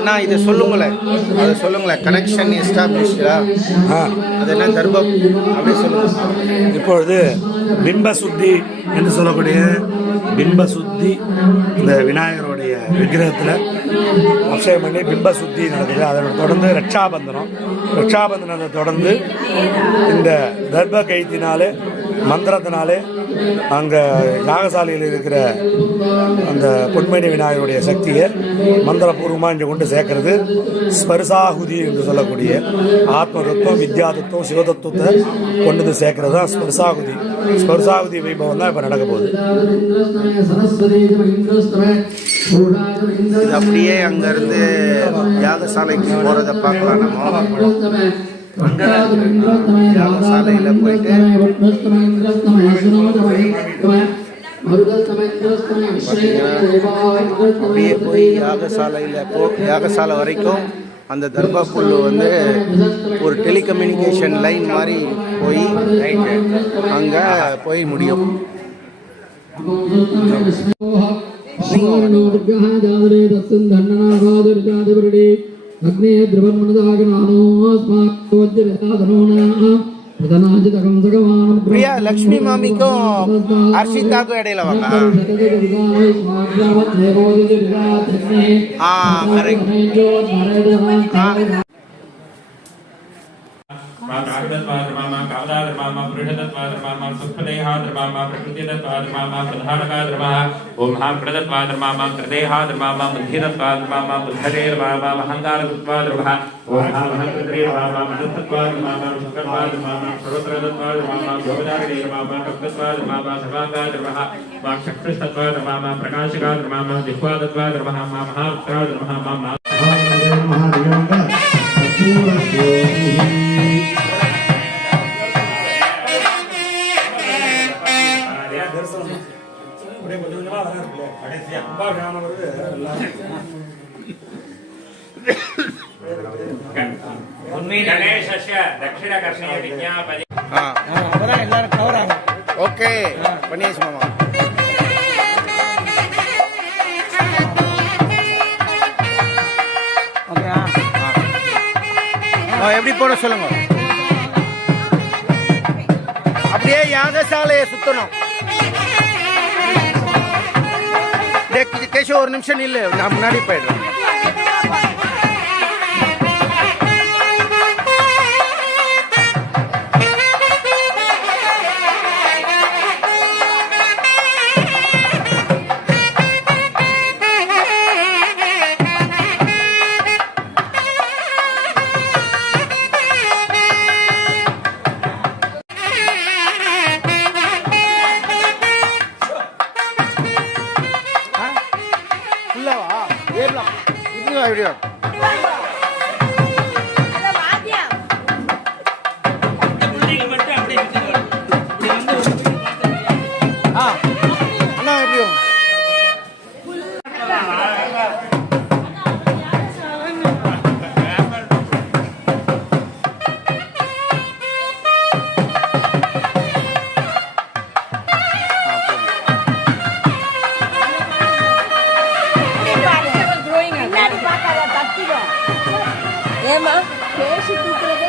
நான் இதை சொல்லுங்களேன், அதை சொல்லுங்களேன். கனெக்ஷன் எஸ்டாப்ளிஷ்டா, அது என்ன தர்மம் அப்படி சொல்லுங்க. இப்பொழுது பிம்ப சுத்தி என்று சொல்லக்கூடிய பிம்ப சுத்தி இந்த விநாயகருடைய விக்கிரகத்தில் அபிஷேகம் பண்ணி பிம்ப சுத்தி நடக்குது. அதோட தொடர்ந்து ரட்சாபந்தனத்தை தொடர்ந்து இந்த தர்ப கைத்தினாலே மந்திரத்தினாலே அங்கே யாகசாலையில் இருக்கிற அந்த பொன்மேனி விநாயகருடைய சக்தியை மந்திரபூர்வமாக இங்கே கொண்டு சேர்க்கறது ஸ்பர்சாகுதி என்று சொல்லக்கூடிய ஆத்ம தத்துவம், வித்யா தத்துவம், சிவதத்துவத்தை கொண்டு வந்து சேர்க்கறது தான் ஸ்பர்சாகுதி. ஸ்பர்சாகுதி வைபவம் தான் இப்போ நடக்க போகுது. இது அப்படியே அங்கேருந்து யாகசாலைக்கு போகிறத பார்க்கலாம். நம்ம யாகசாலையில் போயிட்டு அப்படியே போய் யாகசாலை வரைக்கும் அந்த தர்பா புல் வந்து ஒரு டெலிகம்யூனிகேஷன் லைன் மாதிரி போய் அங்கே போய் முடியும். பிரியா லக்ஷ்மி மாமிக்கும் ஹர்ஷிதாக்கும் இடையில வாங்க. ஓகே பண்ணியாச்சு மாமா. எப்படி போட சொல்லுங்க. அப்படியே யாகசாலையை சுத்தணும். கேஷவ் ஒரு நிமிஷம் இல்லை, நான் முன்னாடி போயிடுறேன். வீடியோ அண்ணா எப்படியோ ஏமா பேசி தூக்குறதே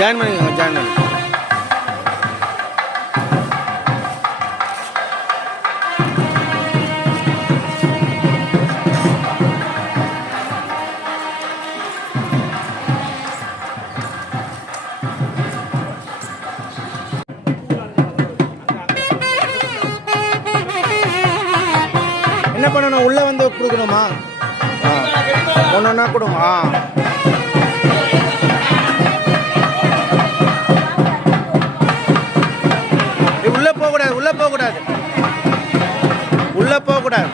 ஜாயின் பண்ணிக்கோங்க. ஜாயின் பண்ணி என்ன பண்ணணும்? உள்ள வந்து கொடுக்கணுமா? ஒன்னொன்னா கொடுங்க. உள்ள போகக்கூடாது, உள்ள போகக்கூடாது, உள்ள போகக்கூடாது.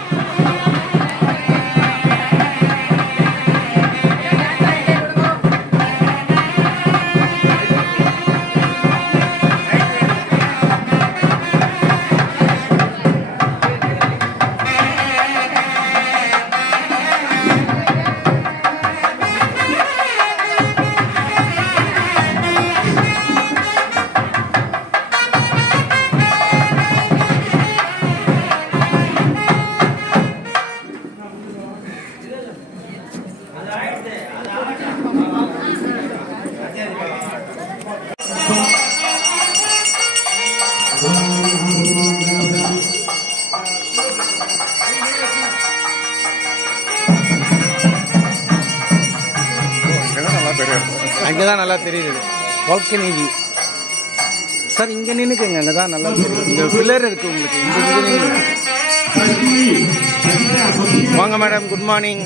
அங்கதான் நல்லா தெரியுது வால்கனி வியூ. சார் இங்க நின்னுக்குங்க, அங்கதான் நல்லா தெரியும். இங்க பில்லர் இருக்கு உங்களுக்கு. இங்க வாங்க மேடம், குட் மார்னிங்.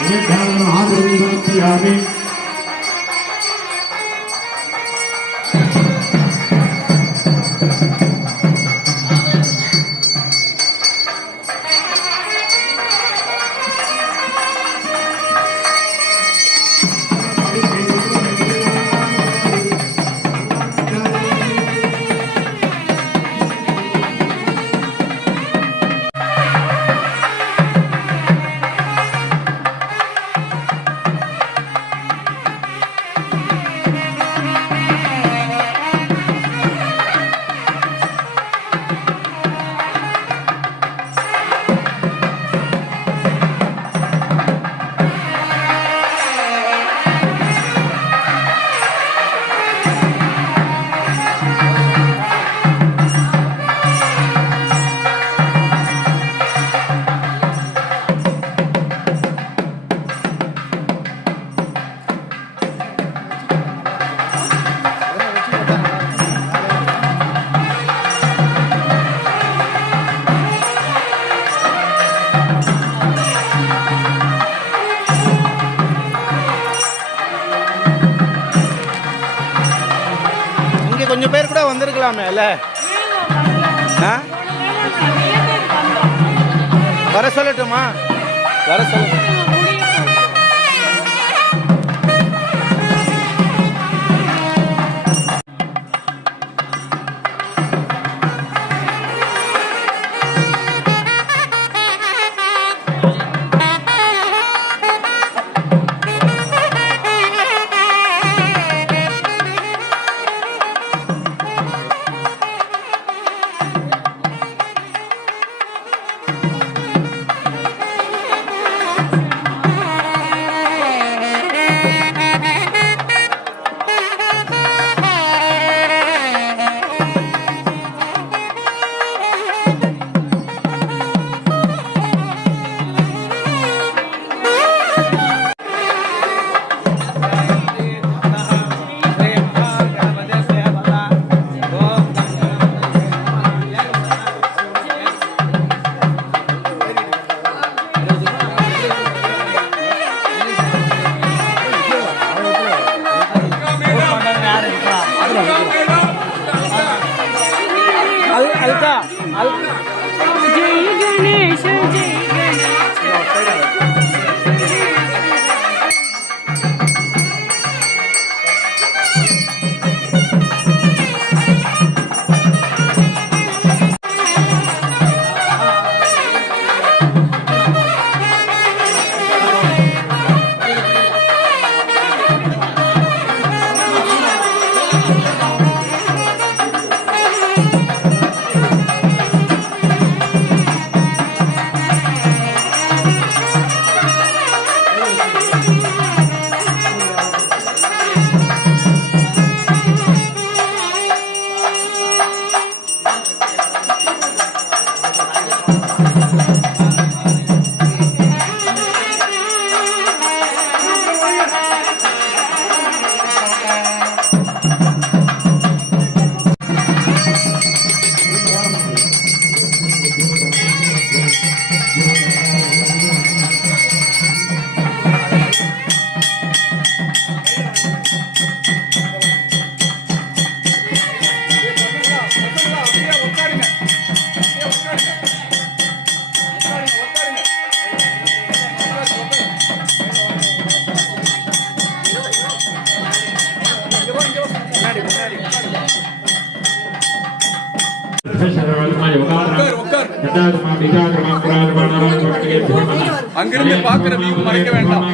आदरं समर्पयामि கொஞ்சம் பேர் கூட வந்திருக்கலாமே இல்ல வர சொல்லட்டுமா வர சொல்லட்டும் அங்கிருந்து பார்க்கிற வியூ மறைக்க வேண்டாம்.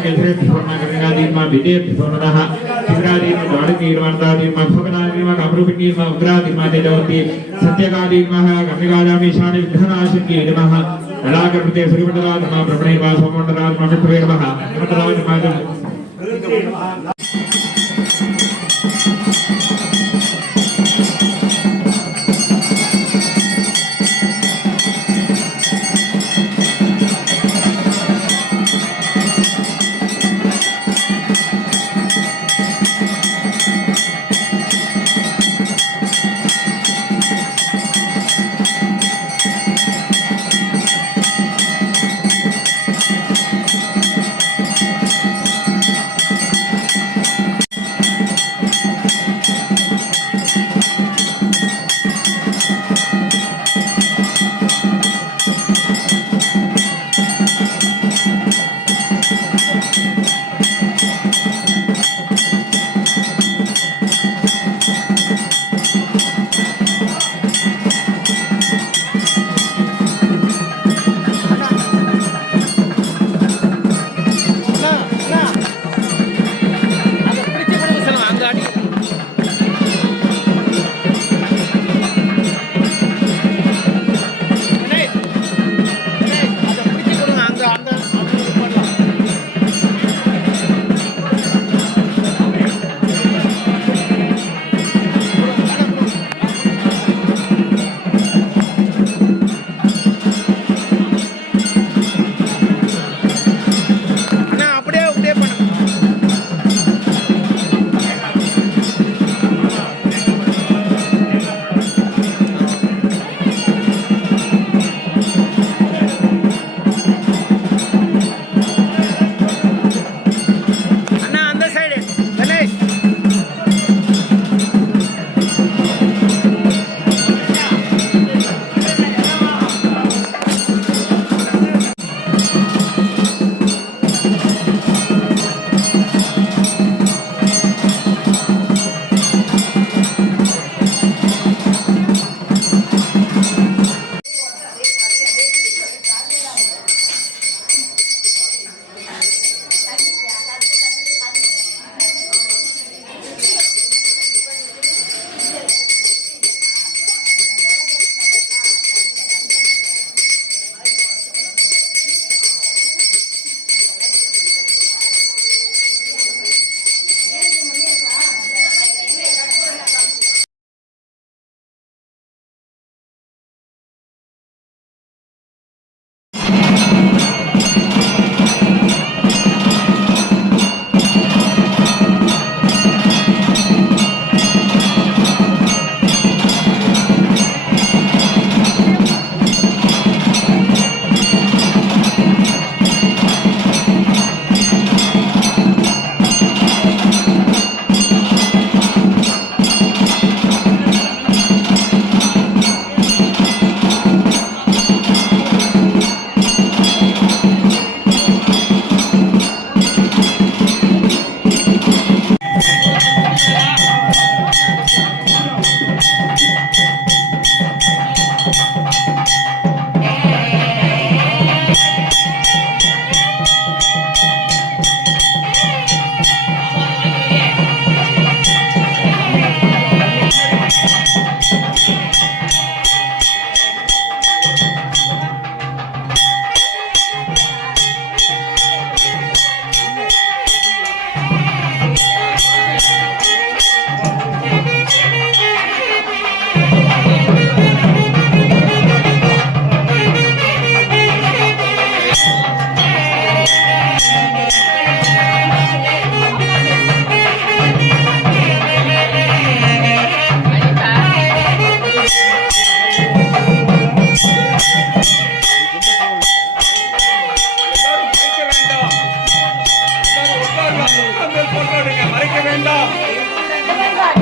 வேண்டாம்.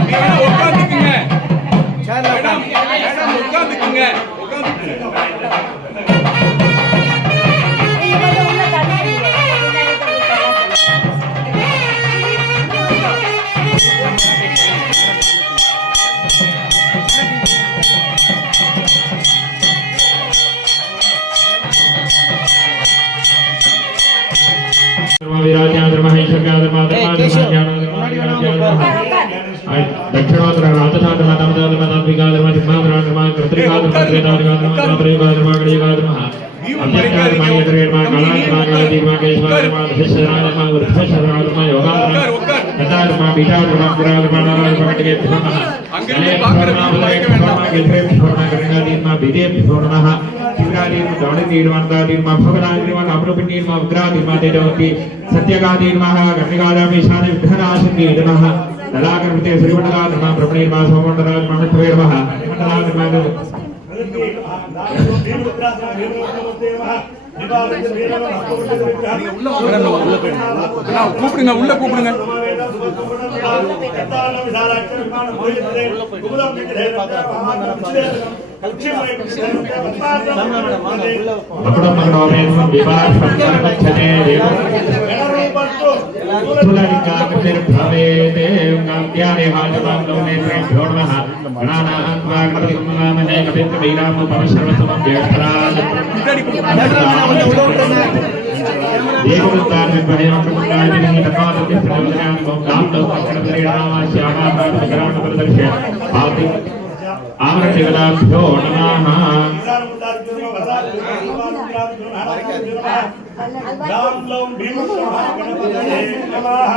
நீங்க உட்கார்ந்துக்குங்க. Madam, madam உட்கார்ந்துக்குங்க. दक्षिणोत्तर राजधात माता माता धर्मा कृत्रिका धर्मा கூப்பிடுங்க, உள்ள கூப்பிடுங்க. आमरतिगदाभ्यो नमः राम लोम भीम गणपतये नमः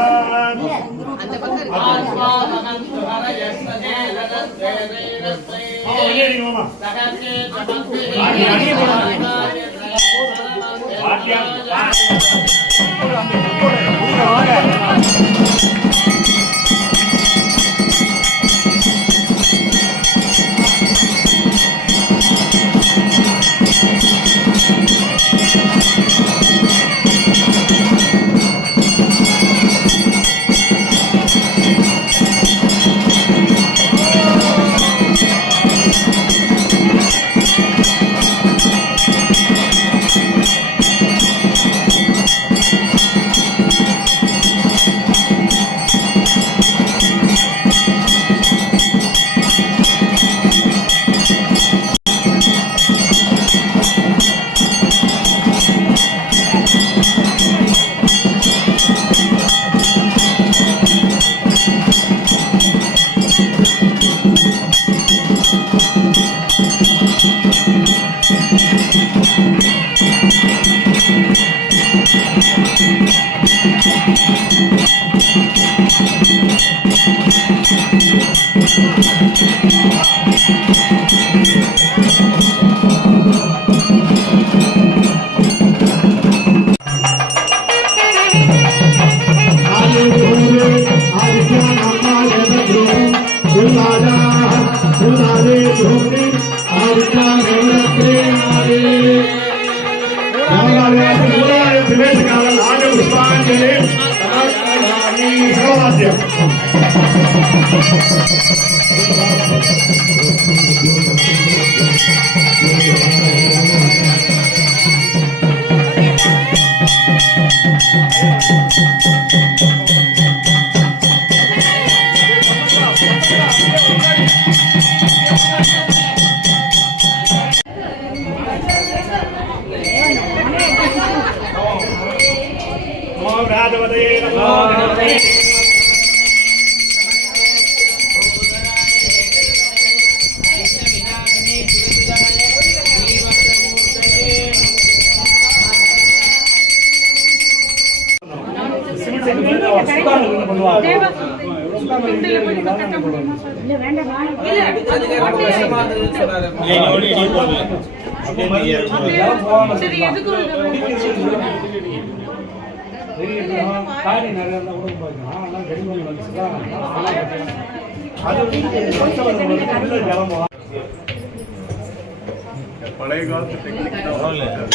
பழைய காலத்து டெக்னிக் தான்.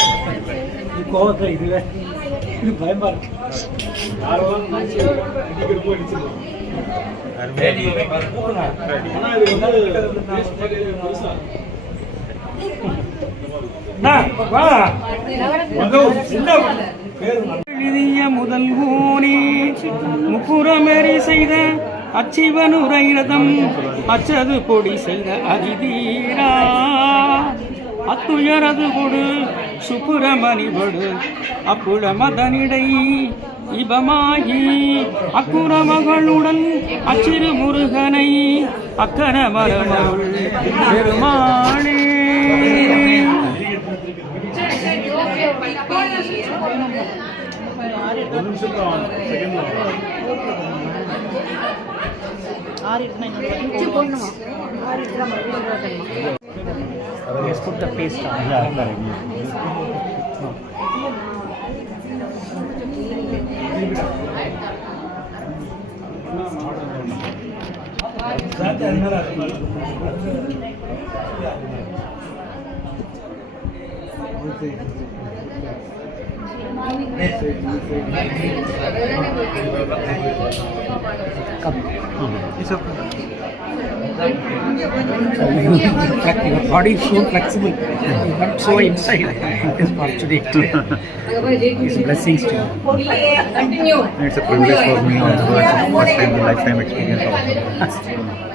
கோவத்தை இதுவே இது பயமா இருக்கு. யாரெல்லாம் இன்னைக்கு ரொம்ப அடிச்சிருக்கோம். ஆனா இது பெருசா எழுதிய முதல் ஊனே முப்புறமேறி செய்த அச்சிவனுரை ரதம் அச்சது பொடி செய்த அதிதீரா அத்துயரது கொடு சுப்புரமணி படு அப்புல மதனிடை இபமாகி அக்குற மகளுடன் அச்சிறு முருகனை அக்கர மரமருள் பெருமாளே. Let's put the paste on. It's okay. Your body is so flexible, but so inside it is fortunate. It's blessings to you. It's a privilege for me also. It's a first time lifetime experience also.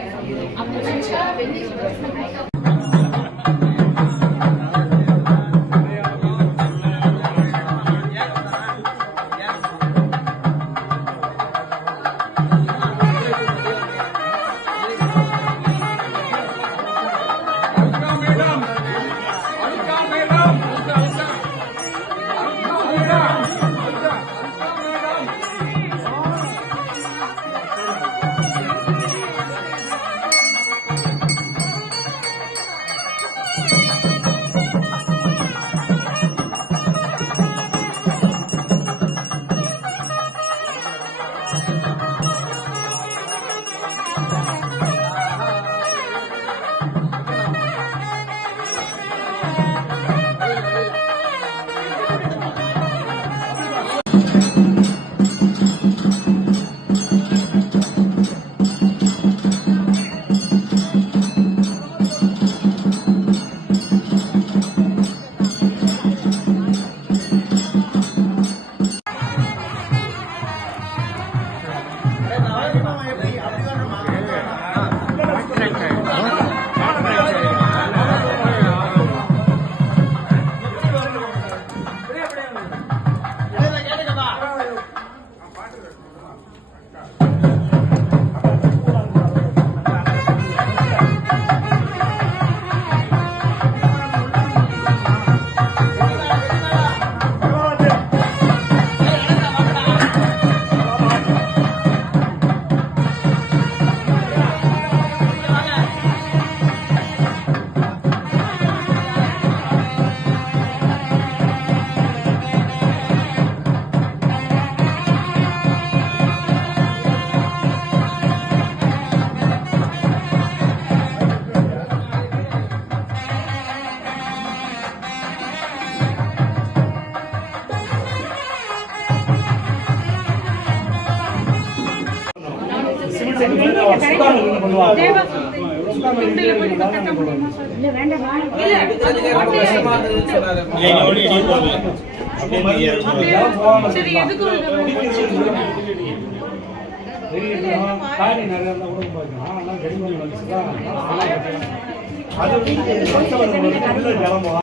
அது